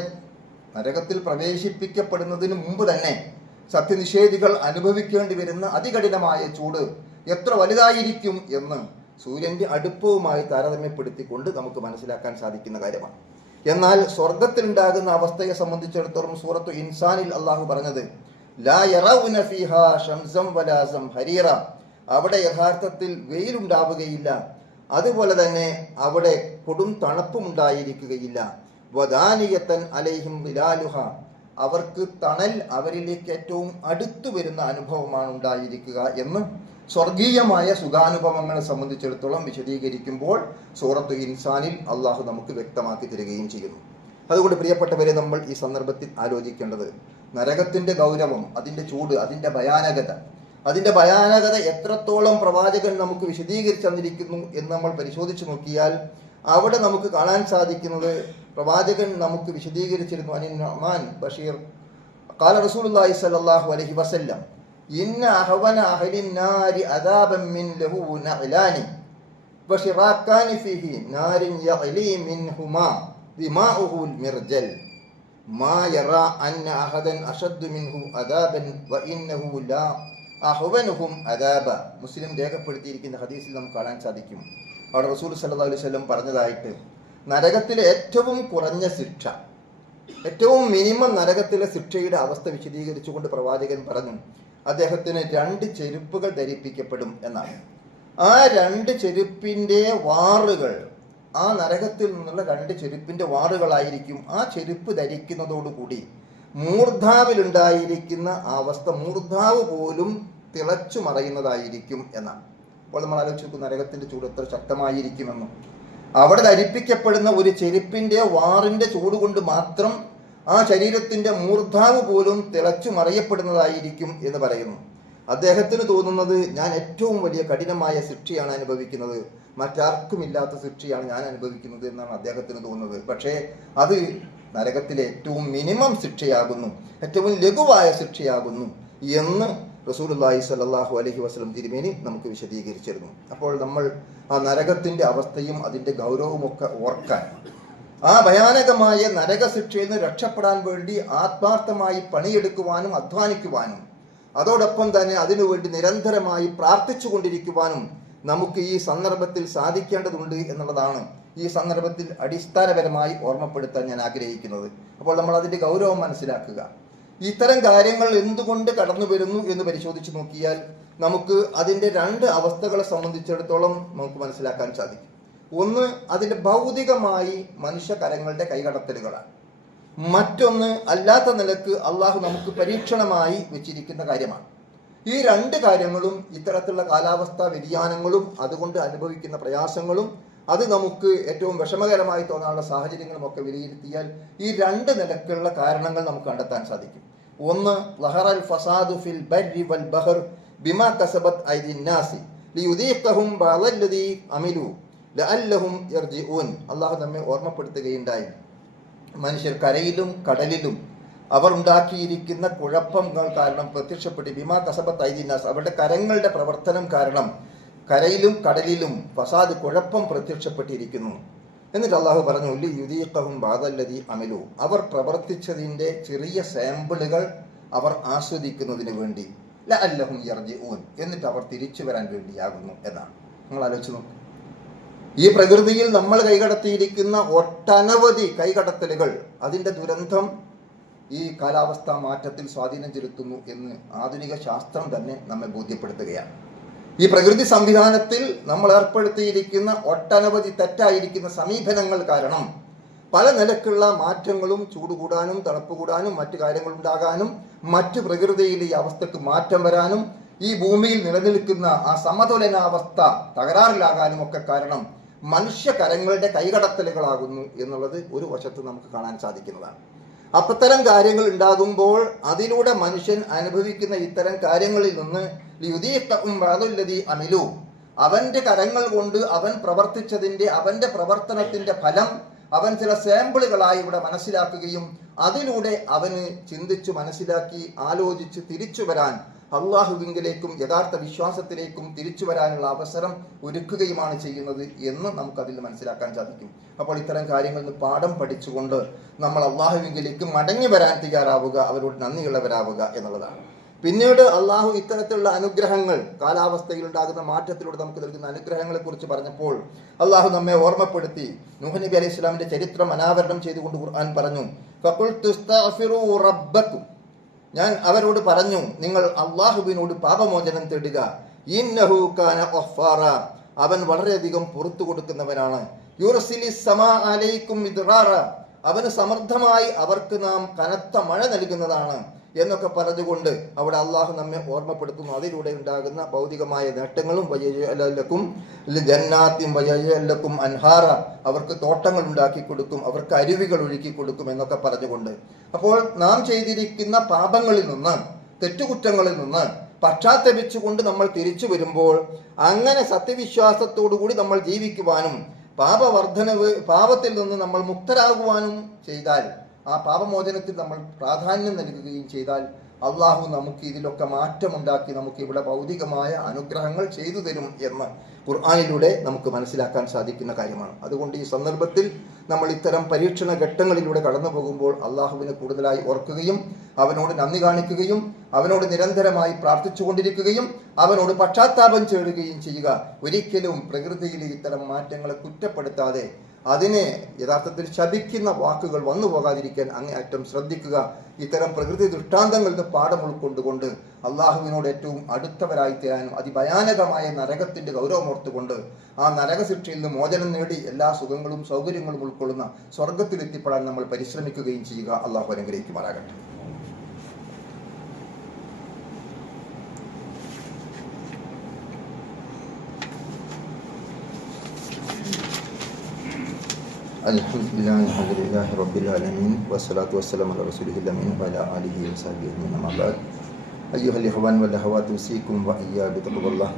നരകത്തിൽ പ്രവേശിപ്പിക്കപ്പെടുന്നതിന് മുമ്പ് തന്നെ സത്യനിഷേധികൾ അനുഭവിക്കേണ്ടി വരുന്ന അതികഠിനമായ ചൂട് എത്ര വലുതായിരിക്കും എന്ന് സൂര്യന്റെ അടുപ്പവുമായി താരതമ്യപ്പെടുത്തിക്കൊണ്ട് നമുക്ക് മനസ്സിലാക്കാൻ സാധിക്കുന്ന കാര്യമാണ്. എന്നാൽ സ്വർഗത്തിലുണ്ടാകുന്ന അവസ്ഥയെ സംബന്ധിച്ചിടത്തോളം സൂറത്തു ഇൻസാനിൽ അള്ളാഹു പറഞ്ഞത് ലാ യറൗന ഫീഹാ ശംസം വലാ സംഹരീറ, അവിടെ യഥാർത്ഥത്തിൽ വെയിലുണ്ടാവുകയില്ല, അതുപോലെ തന്നെ അവിടെ കൊടും തണുപ്പും ഉണ്ടായിരിക്കുകയില്ല. വദാനിയത്തൻ അലൈഹിം ദിലാലുഹ, അവർക്ക് തണൽ അവരിലേക്ക് ഏറ്റവും അടുത്തു വരുന്ന അനുഭവമാണ് ഉണ്ടായിരിക്കുക എന്ന് സ്വർഗീയമായ സുഖാനുഭവങ്ങളെ സംബന്ധിച്ചിടത്തോളം വിശദീകരിക്കുമ്പോൾ സൂറത്തു ഇൻസാനിൽ അള്ളാഹു നമുക്ക് വ്യക്തമാക്കി തരികയും ചെയ്യുന്നു. അതുകൊണ്ട് പ്രിയപ്പെട്ടവരെ, നമ്മൾ ഈ സന്ദർഭത്തിൽ ആലോചിക്കേണ്ടത് നരകത്തിന്റെ ഗൗരവം, അതിന്റെ ചൂട്, അതിന്റെ ഭയാനകത എത്രത്തോളം പ്രവാചകൻ നമുക്ക് വിശദീകരിച്ചു തന്നിരിക്കുന്നു എന്ന് നമ്മൾ പരിശോധിച്ച് നോക്കിയാൽ അവിടെ നമുക്ക് കാണാൻ സാധിക്കുന്നത് പ്രവാചകൻ നമുക്ക് വിശദീകരിച്ചിരുന്നു. അനിൻ ബഷീർ ഖാല റസൂലുള്ളാഹി സ്വല്ലല്ലാഹു അലൈഹി വസല്ലം ഇന്ന അഹവന അഹ്ലിൻ നാരി അദാബൻ മിൻ ലഹു നഅലാനി വശിറാക്കാനി ഫീഹി നാരിൻ യഗ്ലി മിൻഹുമാ ദിമാഉഹുൽ മിർജൽ മാ യറാ അന്ന അഹദൻ അശദ്ദു മിൻഹു അദാബൻ വഇന്നഹു ലാ അഹ്വനുഹും അദാബ. മുസ്ലിം രേഖപ്പെടുത്തിയിരിക്കുന്ന ഹദീസിൽ നമുക്ക് കാണാൻ സാധിക്കും. അവിടെ റസൂൽ സല്ലല്ലാഹു അലൈഹി വസല്ലം പറഞ്ഞതായിട്ട് നരകത്തിലെ ഏറ്റവും കുറഞ്ഞ ശിക്ഷ, ഏറ്റവും മിനിമം നരകത്തിലെ ശിക്ഷയുടെ അവസ്ഥ വിശദീകരിച്ചുകൊണ്ട് പ്രവാചകൻ പറഞ്ഞു അദ്ദേഹത്തിന് 2 ചെരുപ്പുകൾ ധരിപ്പിക്കപ്പെടും എന്നാണ്. ആ 2 ചെരുപ്പിന്റെ വാറുകൾ, ആ നരകത്തിൽ നിന്നുള്ള 2 ചെരുപ്പിന്റെ വാറുകളായിരിക്കും. ആ ചെരുപ്പ് ധരിക്കുന്നതോടുകൂടി മൂർധാവിലുണ്ടായിരിക്കുന്ന അവസ്ഥ, മൂർധാവ് പോലും തിളച്ചു മറയുന്നതായിരിക്കും എന്നാണ്. അപ്പോൾ നമ്മൾ ആലോചിച്ചു നരകത്തിന്റെ ചൂട് എത്ര ശക്തമായിരിക്കുമെന്നും. അവിടെ ധരിപ്പിക്കപ്പെടുന്ന ഒരു ചെരുപ്പിന്റെ വാറിന്റെ ചൂട് കൊണ്ട് മാത്രം ആ ശരീരത്തിന്റെ മൂർധാവ് പോലും തിളച്ചു മറയപ്പെടുന്നതായിരിക്കും എന്ന് പറയുന്നു. അദ്ദേഹത്തിന് തോന്നുന്നത് ഞാൻ ഏറ്റവും വലിയ കഠിനമായ ശിക്ഷയാണ് അനുഭവിക്കുന്നത്, മറ്റാർക്കുമില്ലാത്ത ശിക്ഷയാണ് ഞാൻ അനുഭവിക്കുന്നത് എന്നാണ് അദ്ദേഹത്തിന് തോന്നുന്നത്. പക്ഷേ അത് നരകത്തിലെ ഏറ്റവും മിനിമം ശിക്ഷയാകുന്നു, ഏറ്റവും ലഘുവായ ശിക്ഷയാകുന്നു എന്ന് റസൂലുള്ളാഹി സ്വല്ലല്ലാഹു അലൈഹി വസല്ലം തിരുമേനി നമുക്ക് വിശദീകരിച്ചിരുന്നു. അപ്പോൾ നമ്മൾ ആ നരകത്തിന്റെ അവസ്ഥയും അതിന്റെ ഗൗരവവും ഒക്കെ ഓർക്കാൻ, ആ ഭയാനകമായ നരകശിക്ഷയിൽ നിന്ന് രക്ഷപ്പെടാൻ വേണ്ടി ആത്മാർത്ഥമായി പണിയെടുക്കുവാനും അധ്വാനിക്കുവാനും അതോടൊപ്പം തന്നെ അതിനുവേണ്ടി നിരന്തരമായി പ്രാർത്ഥിച്ചു കൊണ്ടിരിക്കുവാനും നമുക്ക് ഈ സന്ദർഭത്തിൽ സാധിക്കേണ്ടതുണ്ട് എന്നുള്ളതാണ് ഈ സന്ദർഭത്തിൽ അടിസ്ഥാനപരമായി ഓർമ്മപ്പെടുത്താൻ ഞാൻ ആഗ്രഹിക്കുന്നത്. അപ്പോൾ നമ്മൾ അതിന്റെ ഗൗരവം മനസ്സിലാക്കുക. ഇത്തരം കാര്യങ്ങൾ എന്തുകൊണ്ട് കടന്നു വരുന്നു എന്ന് പരിശോധിച്ച് നോക്കിയാൽ നമുക്ക് അതിന്റെ 2 അവസ്ഥകളെ സംബന്ധിച്ചിടത്തോളം നമുക്ക് മനസ്സിലാക്കാൻ സാധിക്കും. ഒന്ന്, അതിന്റെ ഭൗതികമായി മനുഷ്യകരങ്ങളുടെ കൈകടത്തലുകളാണ്. മറ്റൊന്ന്, അല്ലാത്ത നിലക്ക് അള്ളാഹു നമുക്ക് പരീക്ഷണമായി വെച്ചിരിക്കുന്ന കാര്യമാണ്. ഈ 2 കാര്യങ്ങളും, ഇത്തരത്തിലുള്ള കാലാവസ്ഥാ വ്യതിയാനങ്ങളും അതുകൊണ്ട് അനുഭവിക്കുന്ന പ്രയാസങ്ങളും അത് നമുക്ക് ഏറ്റവും വിഷമകരമായി തോന്നാനുള്ള സാഹചര്യങ്ങളും ഒക്കെ വിലയിരുത്തിയാൽ ഈ 2 നിലക്കുള്ള കാരണങ്ങൾ നമുക്ക് കണ്ടെത്താൻ സാധിക്കും. ഒന്ന്, ലഹറൽ ഫസാദു ഫിൽ ബർരി വൽ ബഹർ ബിമാ കസബത് ഐദിൻ നാസി ലിയുദീഖഹും ബഅദല്ലദീ അമിലു ലഅല്ലഹും യർജിഊൻ. അല്ലാഹു നമ്മെ ഓർമ്മപ്പെടുത്തുകയുണ്ടായി, മനുഷ്യർ കരയിലും കടലിലും അവർ ഉണ്ടാക്കിയിരിക്കുന്ന കുഴപ്പങ്ങൾ കാരണം പ്രത്യക്ഷപ്പെട്ട് ബിമാ കസബത്ത് ഐദിൻ നാസ്, അവരുടെ കരങ്ങളുടെ പ്രവർത്തനം കാരണം കരയിലും കടലിലും ഫസാദ്, കുഴപ്പം പ്രത്യക്ഷപ്പെട്ടിരിക്കുന്നു. എന്നിട്ട് അള്ളാഹു പറഞ്ഞു ലിയുദീഖഹും ബഅദല്ലദീ അമിലു, അവർ പ്രവർത്തിച്ചതിൻ്റെ ചെറിയ സാമ്പിളുകൾ അവർ ആസ്വദിക്കുന്നതിന് വേണ്ടി ലഅല്ലഹും യർജിഊൻ, എന്നിട്ട് അവർ തിരിച്ചു വരാൻ വേണ്ടിയാകുന്നു എന്നാണ്. നിങ്ങൾ ആലോചിച്ച് നോക്കുക. ഈ പ്രകൃതിയിൽ നമ്മൾ കൈകടത്തിയിരിക്കുന്ന ഒട്ടനവധി കൈകടത്തലുകൾ, അതിൻ്റെ ദുരന്തം ഈ കാലാവസ്ഥാ മാറ്റത്തിൽ സ്വാധീനം ചെലുത്തുന്നു എന്ന് ആധുനിക ശാസ്ത്രം തന്നെ നമ്മെ ബോധ്യപ്പെടുത്തുകയാണ്. ഈ പ്രകൃതി സംവിധാനത്തിൽ നമ്മൾ ഏർപ്പെടുത്തിയിരിക്കുന്ന ഒട്ടനവധി തെറ്റായിരിക്കുന്ന സമീപനങ്ങൾ കാരണം പല നിലക്കുള്ള മാറ്റങ്ങളും, ചൂട് കൂടാനും തണുപ്പ് കൂടാനും മറ്റു കാര്യങ്ങളുണ്ടാകാനും മറ്റു പ്രകൃതിയിലെ ഈ അവസ്ഥക്ക് മാറ്റം വരാനും ഈ ഭൂമിയിൽ നിലനിൽക്കുന്ന ആ സമതുലനാവസ്ഥ തകരാറിലാകാനും ഒക്കെ കാരണം മനുഷ്യ കരങ്ങളുടെ കൈകടത്തലുകളാകുന്നു എന്നുള്ളത് ഒരു വശത്ത് നമുക്ക് കാണാൻ സാധിക്കുന്നതാണ്. അത്തരം കാര്യങ്ങൾ ഉണ്ടാകുമ്പോൾ അതിലൂടെ മനുഷ്യൻ അനുഭവിക്കുന്ന ഇത്തരം കാര്യങ്ങളിൽ നിന്ന് അമിലു, അവന്റെ കരങ്ങൾ കൊണ്ട് അവൻ പ്രവർത്തിച്ചതിന്റെ, അവന്റെ പ്രവർത്തനത്തിന്റെ ഫലം അവൻ ചില സാമ്പിളുകളായി ഇവിടെ മനസ്സിലാക്കുകയും അതിലൂടെ അവന് ചിന്തിച്ചു മനസ്സിലാക്കി ആലോചിച്ച് തിരിച്ചു വരാൻ, അള്ളാഹുവിങ്കിലേക്കും യഥാർത്ഥ വിശ്വാസത്തിലേക്കും തിരിച്ചു വരാനുള്ള അവസരം ഒരുക്കുകയുമാണ് ചെയ്യുന്നത് എന്ന് നമുക്കതിൽ മനസ്സിലാക്കാൻ സാധിക്കും. അപ്പോൾ ഇത്തരം കാര്യങ്ങളിൽ നിന്ന് പാഠം പഠിച്ചുകൊണ്ട് നമ്മൾ അള്ളാഹുവിങ്കിലേക്ക് മടങ്ങി വരാൻ തയ്യാറാവുക, അവരോട് നന്ദിയുള്ളവരാവുക എന്നുള്ളതാണ്. പിന്നീട് അള്ളാഹു ഇത്തരത്തിലുള്ള അനുഗ്രഹങ്ങൾ, കാലാവസ്ഥയിൽ ഉണ്ടാകുന്ന മാറ്റത്തിലൂടെ നമുക്ക് നൽകുന്ന അനുഗ്രഹങ്ങളെ കുറിച്ച് പറഞ്ഞപ്പോൾ അള്ളാഹു നമ്മെ ഓർമ്മപ്പെടുത്തി. നൂഹ് നബി അലൈഹി സ്വലാമിന്റെ ചരിത്രം അനാവരണം ചെയ്തുകൊണ്ട് ഖുർആൻ പറഞ്ഞു, ഞാൻ അവരോട് പറഞ്ഞു, നിങ്ങൾ അള്ളാഹുവിനോട് പാപമോചനം തേടുക. ഇന്നഹു കാന ഗഫാറ, അവൻ വളരെയധികം പുറത്തു കൊടുക്കുന്നവനാണ്. യുർസിലിസ് സമാ അലൈക്കും മിദ്റാറ, അവന് സമൃദ്ധമായി അവർക്ക് നാം കനത്ത മഴ നൽകുന്നതാണ് എന്നൊക്കെ പറഞ്ഞുകൊണ്ട് അവിടെ അള്ളാഹു നമ്മെ ഓർമ്മപ്പെടുത്തുന്നു. അതിലൂടെ ഉണ്ടാകുന്ന ഭൗതികമായ നേട്ടങ്ങളും ജന്നാത്തിൻ അൻഹാറ, അവർക്ക് തോട്ടങ്ങൾ ഉണ്ടാക്കി കൊടുക്കും, അവർക്ക് അരുവികൾ ഒഴുക്കി കൊടുക്കും എന്നൊക്കെ പറഞ്ഞുകൊണ്ട്. അപ്പോൾ നാം ചെയ്തിരിക്കുന്ന പാപങ്ങളിൽ നിന്ന്, തെറ്റുകുറ്റങ്ങളിൽ നിന്ന് പശ്ചാത്തപിച്ചുകൊണ്ട് നമ്മൾ തിരിച്ചു വരുമ്പോൾ അങ്ങനെ സത്യവിശ്വാസത്തോടുകൂടി നമ്മൾ ജീവിക്കുവാനും പാപത്തിൽ നിന്ന് നമ്മൾ മുക്തരാകുവാനും ചെയ്താൽ, ആ പാപമോചനത്തിൽ നമ്മൾ പ്രാധാന്യം നൽകുകയും ചെയ്താൽ അള്ളാഹു നമുക്ക് ഇതിലൊക്കെ മാറ്റമുണ്ടാക്കി നമുക്ക് ഇവിടെ ഭൗതികമായ അനുഗ്രഹങ്ങൾ ചെയ്തു തരും എന്ന് ഖുർആനിലൂടെ നമുക്ക് മനസ്സിലാക്കാൻ സാധിക്കുന്ന കാര്യമാണ്. അതുകൊണ്ട് ഈ സന്ദർഭത്തിൽ നമ്മൾ ഇത്തരം പരീക്ഷണ ഘട്ടങ്ങളിലൂടെ കടന്നു പോകുമ്പോൾ അള്ളാഹുവിനെ കൂടുതലായി ഓർക്കുകയും അവനോട് നന്ദി കാണിക്കുകയും അവനോട് നിരന്തരമായി പ്രാർത്ഥിച്ചുകൊണ്ടിരിക്കുകയും അവനോട് പക്ഷാത്താപം ചേരുകയും ചെയ്യുക. ഒരിക്കലും പ്രകൃതിയിലെ ഇത്തരം മാറ്റങ്ങളെ കുറ്റപ്പെടുത്താതെ അതിനെ യഥാർത്ഥത്തിൽ ശപിക്കുന്ന വാക്കുകൾ വന്നു പോകാതിരിക്കാൻ അങ്ങേയറ്റം ശ്രദ്ധിക്കുക. ഇത്തരം പ്രകൃതി ദൃഷ്ടാന്തങ്ങളിൽ നിന്ന് പാഠം ഉൾക്കൊണ്ടുകൊണ്ട് അള്ളാഹുവിനോട് ഏറ്റവും അടുത്തവരായി തീരാനും അതിഭയാനകമായ നരകത്തിന്റെ ഗൗരവമോർത്തുകൊണ്ട് ആ നരകശിക്ഷയിൽ നിന്ന് മോചനം നേടി എല്ലാ സുഖങ്ങളും സൗകര്യങ്ങളും ഉൾക്കൊള്ളുന്ന സ്വർഗത്തിലെത്തിപ്പെടാൻ നമ്മൾ പരിശ്രമിക്കുകയും ചെയ്യുക. അള്ളാഹു അനുഗ്രഹിക്കുമാറാകട്ടെ. അൽഹംദുലില്ലാഹി റബ്ബിൽ ആലമീൻ വസ്സലാത്തു വസ്സലാമു അലാ റസൂലിഹിൽ അമീൻ വഅലാ ആലിഹി വസഹ്ബിഹി അജ്മഈൻ. അമ്മാ ബഅദ്. അയ്യുഹൽ ഇഖ്വാൻ വൽ അഖവാത്ത് ഉസീകും വഇയ്യാ ബിത്തഖ്വല്ലാഹ്.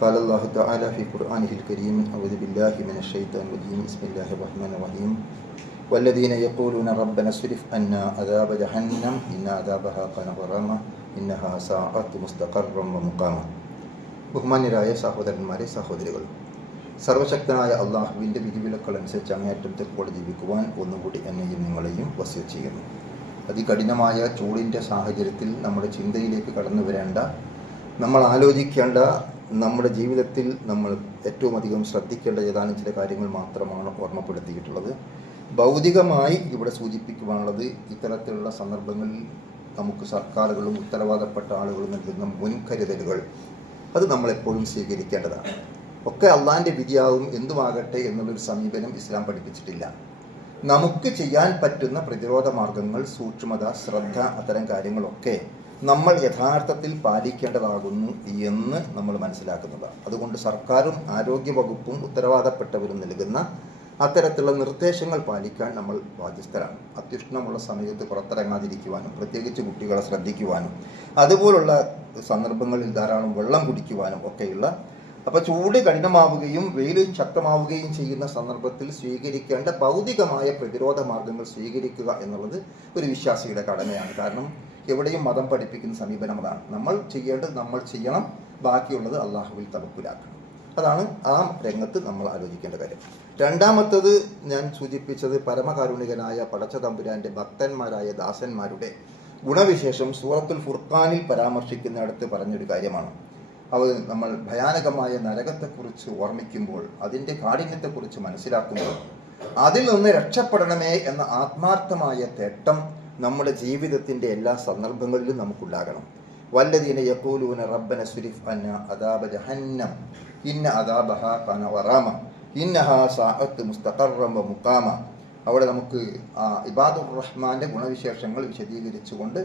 ഖാല അല്ലാഹു തആല ഫീ ഖുർആനിഹിൽ കരീം അഊദു ബില്ലാഹി മിനശ് ശൈത്വാനിർ റജീം. ബിസ്മില്ലാഹിർ റഹ്മാനിർ റഹീം. വല്ലദീന യഖൂലൂന റബ്ബനാ സ്രിഫ് അന്നാ അദാബ ജഹന്നം ഇന്ന അദാബഹാ കാന ഗറാമ ഇന്നഹാ സാഅത്ത് മുസ്തഖറൻ വ മുഖാമ. ബഹുമാന്യരായ സഹോദരന്മാരെ, സഹോദരികൾ, സർവശക്തനായ അള്ളാഹുവിൻ്റെ വിധിവിലക്കൾ അനുസരിച്ച് അങ്ങേയറ്റം തെക്കോടെ ജീവിക്കുവാൻ ഒന്നുകൂടി എന്നെയും നിങ്ങളെയും വസിയത്ത് ചെയ്യുന്നു. അതികഠിനമായ ചൂടിൻ്റെ സാഹചര്യത്തിൽ നമ്മുടെ ചിന്തയിലേക്ക് കടന്നു വരേണ്ട, നമ്മൾ ആലോചിക്കേണ്ട, നമ്മുടെ ജീവിതത്തിൽ നമ്മൾ ഏറ്റവും അധികം ശ്രദ്ധിക്കേണ്ട ഏതാനും ചില കാര്യങ്ങൾ മാത്രമാണ് ഓർമ്മപ്പെടുത്തിയിട്ടുള്ളത്. ഭൗതികമായി ഇവിടെ സൂചിപ്പിക്കുവാനുള്ളത് ഇത്തരത്തിലുള്ള സന്ദർഭങ്ങളിൽ നമുക്ക് സർക്കാരുകളും ഉത്തരവാദപ്പെട്ട ആളുകളും നൽകുന്ന മുൻകരുതലുകൾ അത് നമ്മളെപ്പോഴും സ്വീകരിക്കേണ്ടതാണ്. ഒക്കെ അള്ളാഹിൻ്റെ വിധിയാവും എന്തുമാകട്ടെ എന്നുള്ളൊരു സമീപനം ഇസ്ലാം പഠിപ്പിച്ചിട്ടില്ല. നമുക്ക് ചെയ്യാൻ പറ്റുന്ന പ്രതിരോധ മാർഗങ്ങൾ, സൂക്ഷ്മത, ശ്രദ്ധ, അത്തരം കാര്യങ്ങളൊക്കെ നമ്മൾ യഥാർത്ഥത്തിൽ പാലിക്കേണ്ടതാകുന്നു എന്ന് നമ്മൾ മനസ്സിലാക്കുന്നതാണ്. അതുകൊണ്ട് സർക്കാരും ആരോഗ്യവകുപ്പും ഉത്തരവാദപ്പെട്ടവരും നൽകുന്ന അത്തരത്തിലുള്ള നിർദ്ദേശങ്ങൾ പാലിക്കാൻ നമ്മൾ ബാധ്യസ്ഥരാണ്. അത്യുഷ്ണമുള്ള സമയത്ത് പുറത്തിറങ്ങാതിരിക്കുവാനും പ്രത്യേകിച്ച് കുട്ടികളെ ശ്രദ്ധിക്കുവാനും അതുപോലുള്ള സന്ദർഭങ്ങളിൽ ധാരാളം വെള്ളം കുടിക്കുവാനും ഒക്കെയുള്ള, അപ്പോൾ ചൂട് കഠിനമാവുകയും വെയിൽ ശക്തമാവുകയും ചെയ്യുന്ന സന്ദർഭത്തിൽ സ്വീകരിക്കേണ്ട ഭൗതികമായ പ്രതിരോധ മാർഗങ്ങൾ സ്വീകരിക്കുക എന്നുള്ളത് ഒരു വിശ്വാസിയുടെ കടമയാണ്. കാരണം എവിടെയും മതം പഠിപ്പിക്കുന്ന സമീപനം അതാണ്. നമ്മൾ ചെയ്യേണ്ടത് നമ്മൾ ചെയ്യണം, ബാക്കിയുള്ളത് അള്ളാഹുവിൽ തവക്കുലാക്കണം. അതാണ് ആ രംഗത്ത് നമ്മൾ ആലോചിക്കേണ്ട കാര്യം. രണ്ടാമത്തത് ഞാൻ സൂചിപ്പിച്ചത് പരമകാരുണികനായ പടച്ച തമ്പുരാൻ്റെ ഭക്തന്മാരായ ദാസന്മാരുടെ ഗുണവിശേഷം സൂറത്തുൽ ഫുർഖാനിൽ പരാമർശിക്കുന്നിടത്ത് പറഞ്ഞൊരു കാര്യമാണ്. നമ്മൾ ഭയാനകമായ നരകത്തെക്കുറിച്ച് ഓർമ്മിക്കുമ്പോൾ, അതിൻ്റെ കാഠിന്യത്തെക്കുറിച്ച് മനസ്സിലാക്കുമ്പോൾ അതിൽ നിന്ന് രക്ഷപ്പെടണമേ എന്ന ആത്മാർത്ഥമായ തേട്ടം നമ്മുടെ ജീവിതത്തിൻ്റെ എല്ലാ സന്ദർഭങ്ങളിലും നമുക്കുണ്ടാകണം. വല്ലദീന യഖൂലൂന റബ്ബന സ്രിഫ് അന്നാ അദാബ ജഹന്നം ഇന്ന അദാബഹാ കാന ഗറാമ ഇന്നഹാ സാഅത്ത് മുസ്തഖറൻ വ മുഖാമ. അവിടെ നമുക്ക് ഇബാദുർ റഹ്മാന്റെ ഗുണവിശേഷങ്ങൾ വിശദീകരിച്ചുകൊണ്ട്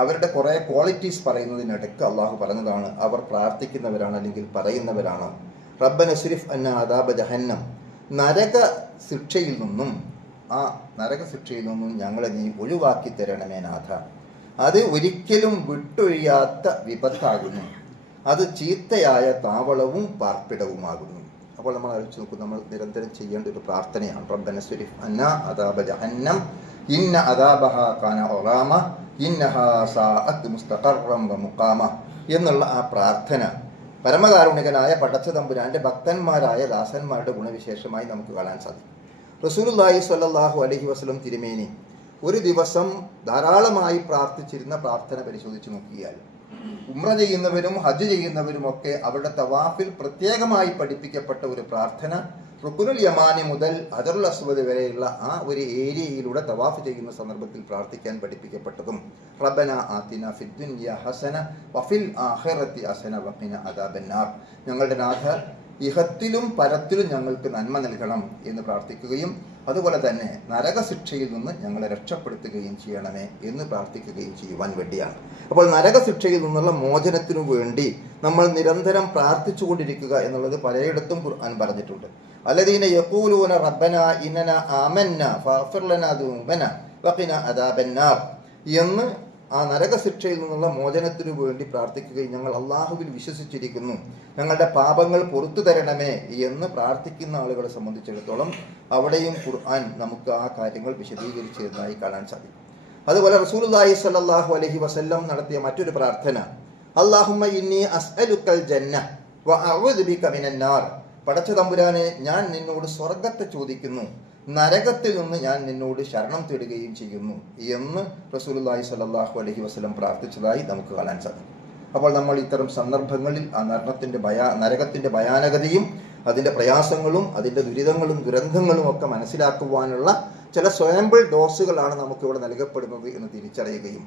അവരുടെ കുറേ ക്വാളിറ്റീസ് പറയുന്നതിനിടയ്ക്ക് അള്ളാഹു പറഞ്ഞതാണ്, അവർ പ്രാർത്ഥിക്കുന്നവരാണ് അല്ലെങ്കിൽ പറയുന്നവരാണ്. റബ്ബന സ്രിഫ് അന്നാ അദാബ ജഹന്നം, നരക ശിക്ഷയിൽ നിന്നും ഞങ്ങളെ നീ ഒഴിവാക്കി തരണമേ നാഥ. അത് ഒരിക്കലും വിട്ടൊഴിയാത്ത വിപത്താകുന്നു, അത് ചീത്തയായ താവളവും പാർപ്പിടവുമാകുന്നു. അപ്പോൾ നമ്മൾ ആലോചിച്ച് നോക്കും, നമ്മൾ നിരന്തരം ചെയ്യേണ്ട ഒരു പ്രാർത്ഥനയാണ് റബ്ബന സ്രിഫ് അന്നാ അദാബ ജഹന്നം ഇന്ന അദാബഹാ കാന ഗറാമ ഇന്നഹാ സാഅത്ത് മുസ്തഖറൻ വ മുഖാമ എന്നുള്ള ആ പ്രാർത്ഥന പരമകാരുണികനായ പടച്ച തമ്പുരാന്റെ ഭക്തന്മാരായ ദാസന്മാരുടെ ഗുണവിശേഷമായി നമുക്ക് കാണാൻ സാധിക്കും. റസൂലുള്ളാഹി സ്വല്ലല്ലാഹു അലൈഹി വസല്ലം തിരുമേനി ഒരു ദിവസം ധാരാളമായി പ്രാർത്ഥിച്ചിരുന്ന പ്രാർത്ഥന പരിശോധിച്ച് നോക്കിയാൽ ഉംറ ചെയ്യുന്നവരും ഹജ്ജ് ചെയ്യുന്നവരും ഒക്കെ അവരുടെ തവാഫിൽ പ്രത്യേകമായി പഠിപ്പിക്കപ്പെട്ട ഒരു പ്രാർത്ഥന, റുക്നുൽ യമാനി മുതൽ ഹജറുൽ അസ്വദ് വരെയുള്ള ആ ഒരു ഏരിയയിലൂടെ തവാഫ് ചെയ്യുന്ന സന്ദർഭത്തിൽ പ്രാർത്ഥിക്കാൻ പഠിപ്പിക്കപ്പെട്ടതും റബ്ബന ആതിന ഫിദ് ദുനിയ ഹസന വഫിൽ ആഖിറതി ഹസന വഖിന അദാബന്നാർ, ഞങ്ങളുടെ നാഥ ഇഹത്തിലും പരത്തിലും ഞങ്ങൾക്ക് നന്മ നൽകണം എന്ന് പ്രാർത്ഥിക്കുകയും അതുപോലെ തന്നെ നരകശിക്ഷയിൽ നിന്ന് ഞങ്ങളെ രക്ഷപ്പെടുത്തുകയും ചെയ്യണമേ എന്ന് പ്രാർത്ഥിക്കുകയും ചെയ്യുവാൻ വേണ്ടിയാണ്. അപ്പോൾ നരകശിക്ഷയിൽ നിന്നുള്ള മോചനത്തിനു വേണ്ടി നമ്മൾ നിരന്തരം പ്രാർത്ഥിച്ചുകൊണ്ടിരിക്കുക എന്നുള്ളത് പലയിടത്തും ഖുർആൻ പറഞ്ഞിട്ടുണ്ട്. അല്ലദീന യഖൂലൂന റബ്ബന ഇന്നന ആമന്ന ഫഗ്ഫിർ ലനാ ദുനൂബന വഖിന അദാബന്നാർ എന്ന് ആ നരകശിക്ഷയിൽ നിന്നുള്ള മോചനത്തിനു വേണ്ടി പ്രാർത്ഥിക്കുകയും ഞങ്ങൾ അള്ളാഹുവിൽ വിശ്വസിച്ചിരിക്കുന്നു, ഞങ്ങളുടെ പാപങ്ങൾ പുറത്തു തരണമേ എന്ന് പ്രാർത്ഥിക്കുന്ന ആളുകളെ സംബന്ധിച്ചിടത്തോളം അവിടെയും ഖുർആൻ നമുക്ക് ആ കാര്യങ്ങൾ വിശദീകരിച്ചതായി കാണാൻ സാധിക്കും. അതുപോലെ റസൂലുള്ളാഹി സ്വല്ലല്ലാഹു അലൈഹി വസല്ലം നടത്തിയ മറ്റൊരു പ്രാർത്ഥന, അല്ലാഹുമ്മ ഇന്നി അസ്അലുക്കൽ ജന്ന വ അഊദു ബിക മിനന്നാർ, പടച്ച തമ്പുരാനെ ഞാൻ നിന്നോട് സ്വർഗത്തെ ചോദിക്കുന്നു, നരകത്തിൽ നിന്ന് ഞാൻ നിന്നോട് ശരണം തേടുകയും ചെയ്യുന്നു എന്ന് റസൂലുള്ളാഹി സ്വല്ലല്ലാഹു അലൈഹി വസല്ലം പ്രാർത്ഥിച്ചതായി നമുക്ക് കാണാൻ സാധിക്കും. അപ്പോൾ നമ്മൾ ഇത്തരം സന്ദർഭങ്ങളിൽ ആ നരകത്തിൻ്റെ ഭയാനകതയും അതിൻ്റെ പ്രയാസങ്ങളും അതിൻ്റെ ദുരിതങ്ങളും ദുരന്തങ്ങളും ഒക്കെ മനസ്സിലാക്കുവാനുള്ള ചില സ്വയംബിൾ ഡോസുകളാണ് നമുക്കിവിടെ നൽകപ്പെടുന്നത് എന്ന് തിരിച്ചറിയുകയും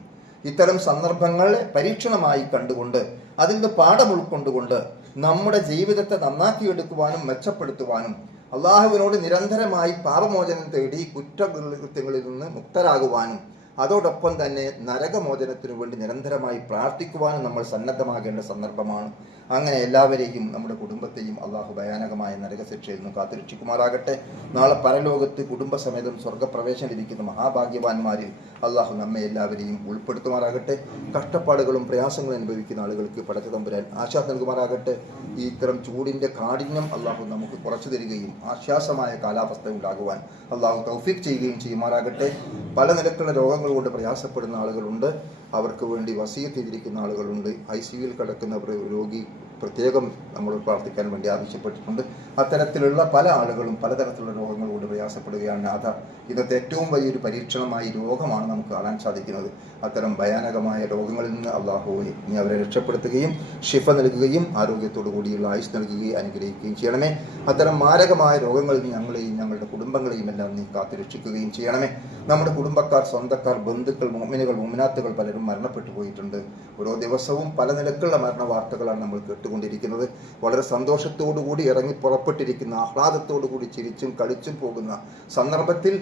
ഇത്തരം സന്ദർഭങ്ങളെ പരീക്ഷണമായി കണ്ടുകൊണ്ട് അതിൽ നിന്ന് പാഠം ഉൾക്കൊണ്ടുകൊണ്ട് നമ്മുടെ ജീവിതത്തെ നന്നാക്കിയെടുക്കുവാനും മെച്ചപ്പെടുത്തുവാനും അള്ളാഹുവിനോട് നിരന്തരമായി പാപമോചനം തേടി കുറ്റകൃത്യങ്ങളിൽ നിന്ന് മുക്തരാകുവാനും അതോടൊപ്പം തന്നെ നരകമോചനത്തിനു വേണ്ടി നിരന്തരമായി പ്രാർത്ഥിക്കുവാനും നമ്മൾ സന്നദ്ധമാകേണ്ട സന്ദർഭമാണ്. അങ്ങനെ എല്ലാവരെയും നമ്മുടെ കുടുംബത്തെയും അള്ളാഹു ഭയാനകമായ നരകശിക്ഷയിൽ നിന്ന് കാത്തുരക്ഷിക്കുമാറാകട്ടെ. നാളെ പരലോകത്ത് കുടുംബസമേതം സ്വർഗപ്രവേശനം ലഭിക്കുന്ന മഹാഭാഗ്യവാന്മാരിൽ അള്ളാഹു നമ്മെ എല്ലാവരെയും ഉൾപ്പെടുത്തുമാറാകട്ടെ. കഷ്ടപ്പാടുകളും പ്രയാസങ്ങളും അനുഭവിക്കുന്ന ആളുകൾക്ക് പടച്ച തമ്പുരാൻ ആശ്വാസം നൽകുമാറാകട്ടെ. ഈ ഇത്തരം ചൂടിൻ്റെ കാഠിന്യം അള്ളാഹു നമുക്ക് കുറച്ചു തരികയും ആശ്വാസമായ കാലാവസ്ഥ ഉണ്ടാകുവാൻ അള്ളാഹു തൗഫീഖ് ചെയ്യുകയും ചെയ്യുമാറാകട്ടെ. പല നിലക്കുള്ള രോഗങ്ങൾ കൊണ്ട് പ്രയാസപ്പെടുന്ന ആളുകളുണ്ട്, അവർക്ക് വേണ്ടി വസിയത്ത് ചെയ്തിരിക്കുന്ന ആളുകളുണ്ട്. ICUവിൽ കിടക്കുന്ന രോഗി പ്രത്യേകം നമ്മൾ പ്രാർത്ഥിക്കാൻ വേണ്ടി ആവശ്യപ്പെട്ടിട്ടുണ്ട്. അത്തരത്തിലുള്ള പല ആളുകളും പലതരത്തിലുള്ള രോഗങ്ങൾ കൊണ്ട് പ്രയാസപ്പെടുകയാണ്. ഇന്നത്തെ ഏറ്റവും വലിയൊരു പരീക്ഷണമായി രോഗമാണ് നമുക്ക് കാണാൻ സാധിക്കുന്നത്. അത്തരം ഭയാനകമായ രോഗങ്ങളിൽ നിന്ന് അള്ളാഹു നീ അവരെ രക്ഷപ്പെടുത്തുകയും ശിഫ നൽകുകയും ആരോഗ്യത്തോടു കൂടിയുള്ള ആയുസ് നൽകുകയും അനുഗ്രഹിക്കുകയും ചെയ്യണമേ. അത്തരം മാരകമായ രോഗങ്ങളിൽ നിന്ന് ഞങ്ങളെയും ഞങ്ങളുടെ കുടുംബങ്ങളെയും എല്ലാം നീ കാത്തുരക്ഷിക്കുകയും ചെയ്യണമേ. നമ്മുടെ കുടുംബക്കാർ, സ്വന്തക്കാർ, ബന്ധുക്കൾ, മുഅ്മിനുകൾ, മുഅ്മിനാത്തുകൾ പലരും മരണപ്പെട്ടു പോയിട്ടുണ്ട്. ഓരോ ദിവസവും പല നിലക്കുള്ള മരണ വാർത്തകളാണ് നമ്മൾ കേട്ടുകൊണ്ടിരിക്കുന്നത്. വളരെ സന്തോഷത്തോടുകൂടി ഇറങ്ങി പുറപ്പെട്ടിരിക്കുന്ന, ആഹ്ലാദത്തോടുകൂടി ചിരിച്ചും കളിച്ചും പോകുന്ന സന്ദർഭത്തിൽ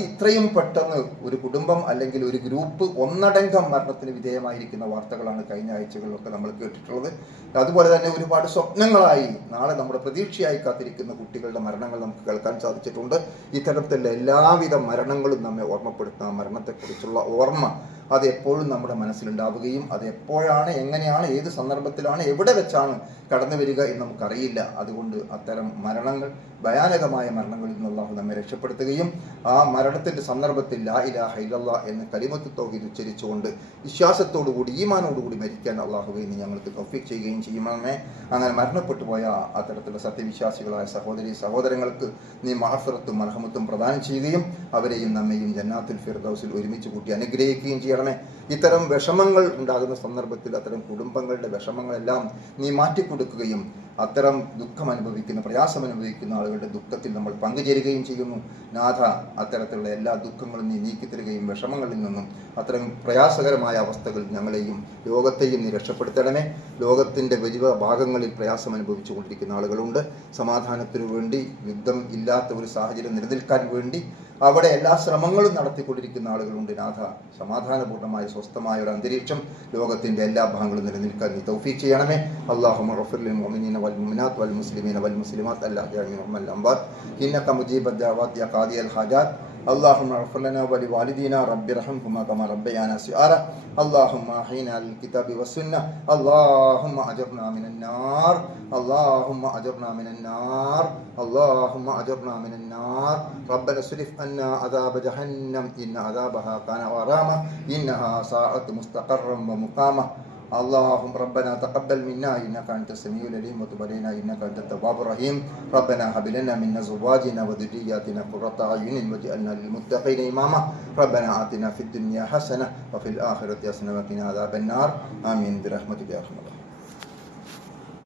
ഇത്രയും പെട്ടെന്ന് ഒരു കുടുംബം അല്ലെങ്കിൽ ഒരു ഗ്രൂപ്പ് ഒന്നടങ്കം മരണത്തിന് വിധേയമായിരിക്കുന്ന വാർത്തകളാണ് കഴിഞ്ഞ ആഴ്ചകളിലൊക്കെ നമ്മൾ കേട്ടിട്ടുള്ളത്. അതുപോലെ തന്നെ ഒരുപാട് സ്വപ്നങ്ങളായി നാളെ നമ്മുടെ പ്രതീക്ഷയായി കാത്തിരിക്കുന്ന കുട്ടികളുടെ മരണങ്ങൾ നമുക്ക് കേൾക്കാൻ സാധിച്ചിട്ടുണ്ട്. ഇത്തരത്തിലുള്ള എല്ലാവിധ മരണങ്ങളും നമ്മെ ഓർമ്മപ്പെടുത്തുന്ന മരണത്തെക്കുറിച്ചുള്ള ഓർമ്മ അത് എപ്പോഴും നമ്മുടെ മനസ്സിലുണ്ടാവുകയും അത് എപ്പോഴാണ്, എങ്ങനെയാണ്, ഏത് സന്ദർഭത്തിലാണ്, എവിടെ വെച്ചാണ് കടന്നു വരിക എന്ന് നമുക്കറിയില്ല. അതുകൊണ്ട് അത്തരം മരണങ്ങൾ, ഭയാനകമായ മരണങ്ങളിൽ നിന്ന് അല്ലാഹു നമ്മെ രക്ഷപ്പെടുത്തുകയും ആ മരണത്തിൻ്റെ സന്ദർഭത്തിൽ ലാ ഇലാഹ ഇല്ലല്ലാഹ് എന്ന കലിമത്ത് തൗഹീദ് ഉച്ചരിച്ചുകൊണ്ട് വിശ്വാസത്തോടുകൂടി ഈമാനോടുകൂടി മരിക്കാൻ അല്ലാഹുവേ നീ ഞങ്ങൾക്ക് തൗഫീഖ് ചെയ്യുകയും ചെയ്യുമെന്നേ. അങ്ങനെ മരണപ്പെട്ടു പോയ അത്തരത്തിലുള്ള സത്യവിശ്വാസികളായ സഹോദരി സഹോദരങ്ങൾക്ക് നീ മഗ്ഫിറത്തും മർഹമത്തും പ്രദാനം ചെയ്യുകയും അവരെയും നമ്മയും ജന്നാത്തുൽ ഫിർദൗസിൽ ഒരുമിച്ച് കൂട്ടി അനുഗ്രഹിക്കുകയും ചെയ്യണമേ. ഇത്തരം വിഷമങ്ങൾ ഉണ്ടാകുന്ന സന്ദർഭത്തിൽ അത്തരം കുടുംബങ്ങളുടെ വിഷമങ്ങളെല്ലാം നീ മാറ്റിക്കൊടുക്കുകയും അത്തരം ദുഃഖം അനുഭവിക്കുന്ന, പ്രയാസം അനുഭവിക്കുന്ന ആളുകളുടെ ദുഃഖത്തിൽ നമ്മൾ പങ്കുചേരുകയും ചെയ്യുന്നു. നാഥ, അത്തരത്തിലുള്ള എല്ലാ ദുഃഖങ്ങളും നീ നീക്കിത്തരുകയും വിഷമങ്ങളിൽ നിന്നും അത്തരം പ്രയാസകരമായ അവസ്ഥകൾ ഞങ്ങളെയും ലോകത്തെയും നീ രക്ഷപ്പെടുത്തണമേ. ലോകത്തിൻ്റെ വലിയ ഭാഗങ്ങളിൽ പ്രയാസം അനുഭവിച്ചു കൊണ്ടിരിക്കുന്ന ആളുകളുണ്ട്. സമാധാനത്തിനു വേണ്ടി, യുദ്ധം ഇല്ലാത്ത ഒരു സാഹചര്യം നിലനിൽക്കാൻ വേണ്ടി അവിടെ എല്ലാ ശ്രമങ്ങളും നടത്തിക്കൊണ്ടിരിക്കുന്ന ആളുകളുണ്ട്. നാഥ, സമാധാനപൂർണ്ണമായ സ്വസ്ഥമായ ഒരു അന്തരീക്ഷം ലോകത്തിൻ്റെ എല്ലാ ഭാഗങ്ങളും നിലനിൽക്കാൻ നീ തൗഫീഖ് ചെയ്യണമേ. അല്ലാഹുമ്മ ഗ്ഫിർ ലിൽ മുഅ്മിനീന വൽ മുഅ്മിനാത്ത് വൽ മുസ്ലിമീന വൽ മുസ്ലിമാത്ത് അൽ-അഹ്യാഇ മിൻഹും വൽ അംവാത്ത് ഇന്നക മുജീബുദ് ദഅവാതി യാ ഖാദിയൽ ഹാജാത്ത്. اللهم اغفر لنا ولوالدينا رب ارحمهما كما ربيانا صغارا. اللهم احينا على الكتاب والسنه. اللهم اجرنا من النار. اللهم اجرنا من النار. اللهم اجرنا من النار. ربنا اصرف عنا عذاب جهنم ان عذابها كان غراما انها ساءت مستقرا ومقاما. اللهم ربنا تقبل منا انك انت السميع العليم وتب علينا انك انت التواب الرحيم. ربنا هب لنا من ازواجنا وذرياتنا قرة اعين واجعلنا للمتقين اماما. ربنا آتنا في الدنيا حسنة وفي الآخرة حسنة وقنا عذاب النار. آمين برحمتك يا ارحم الراحمين.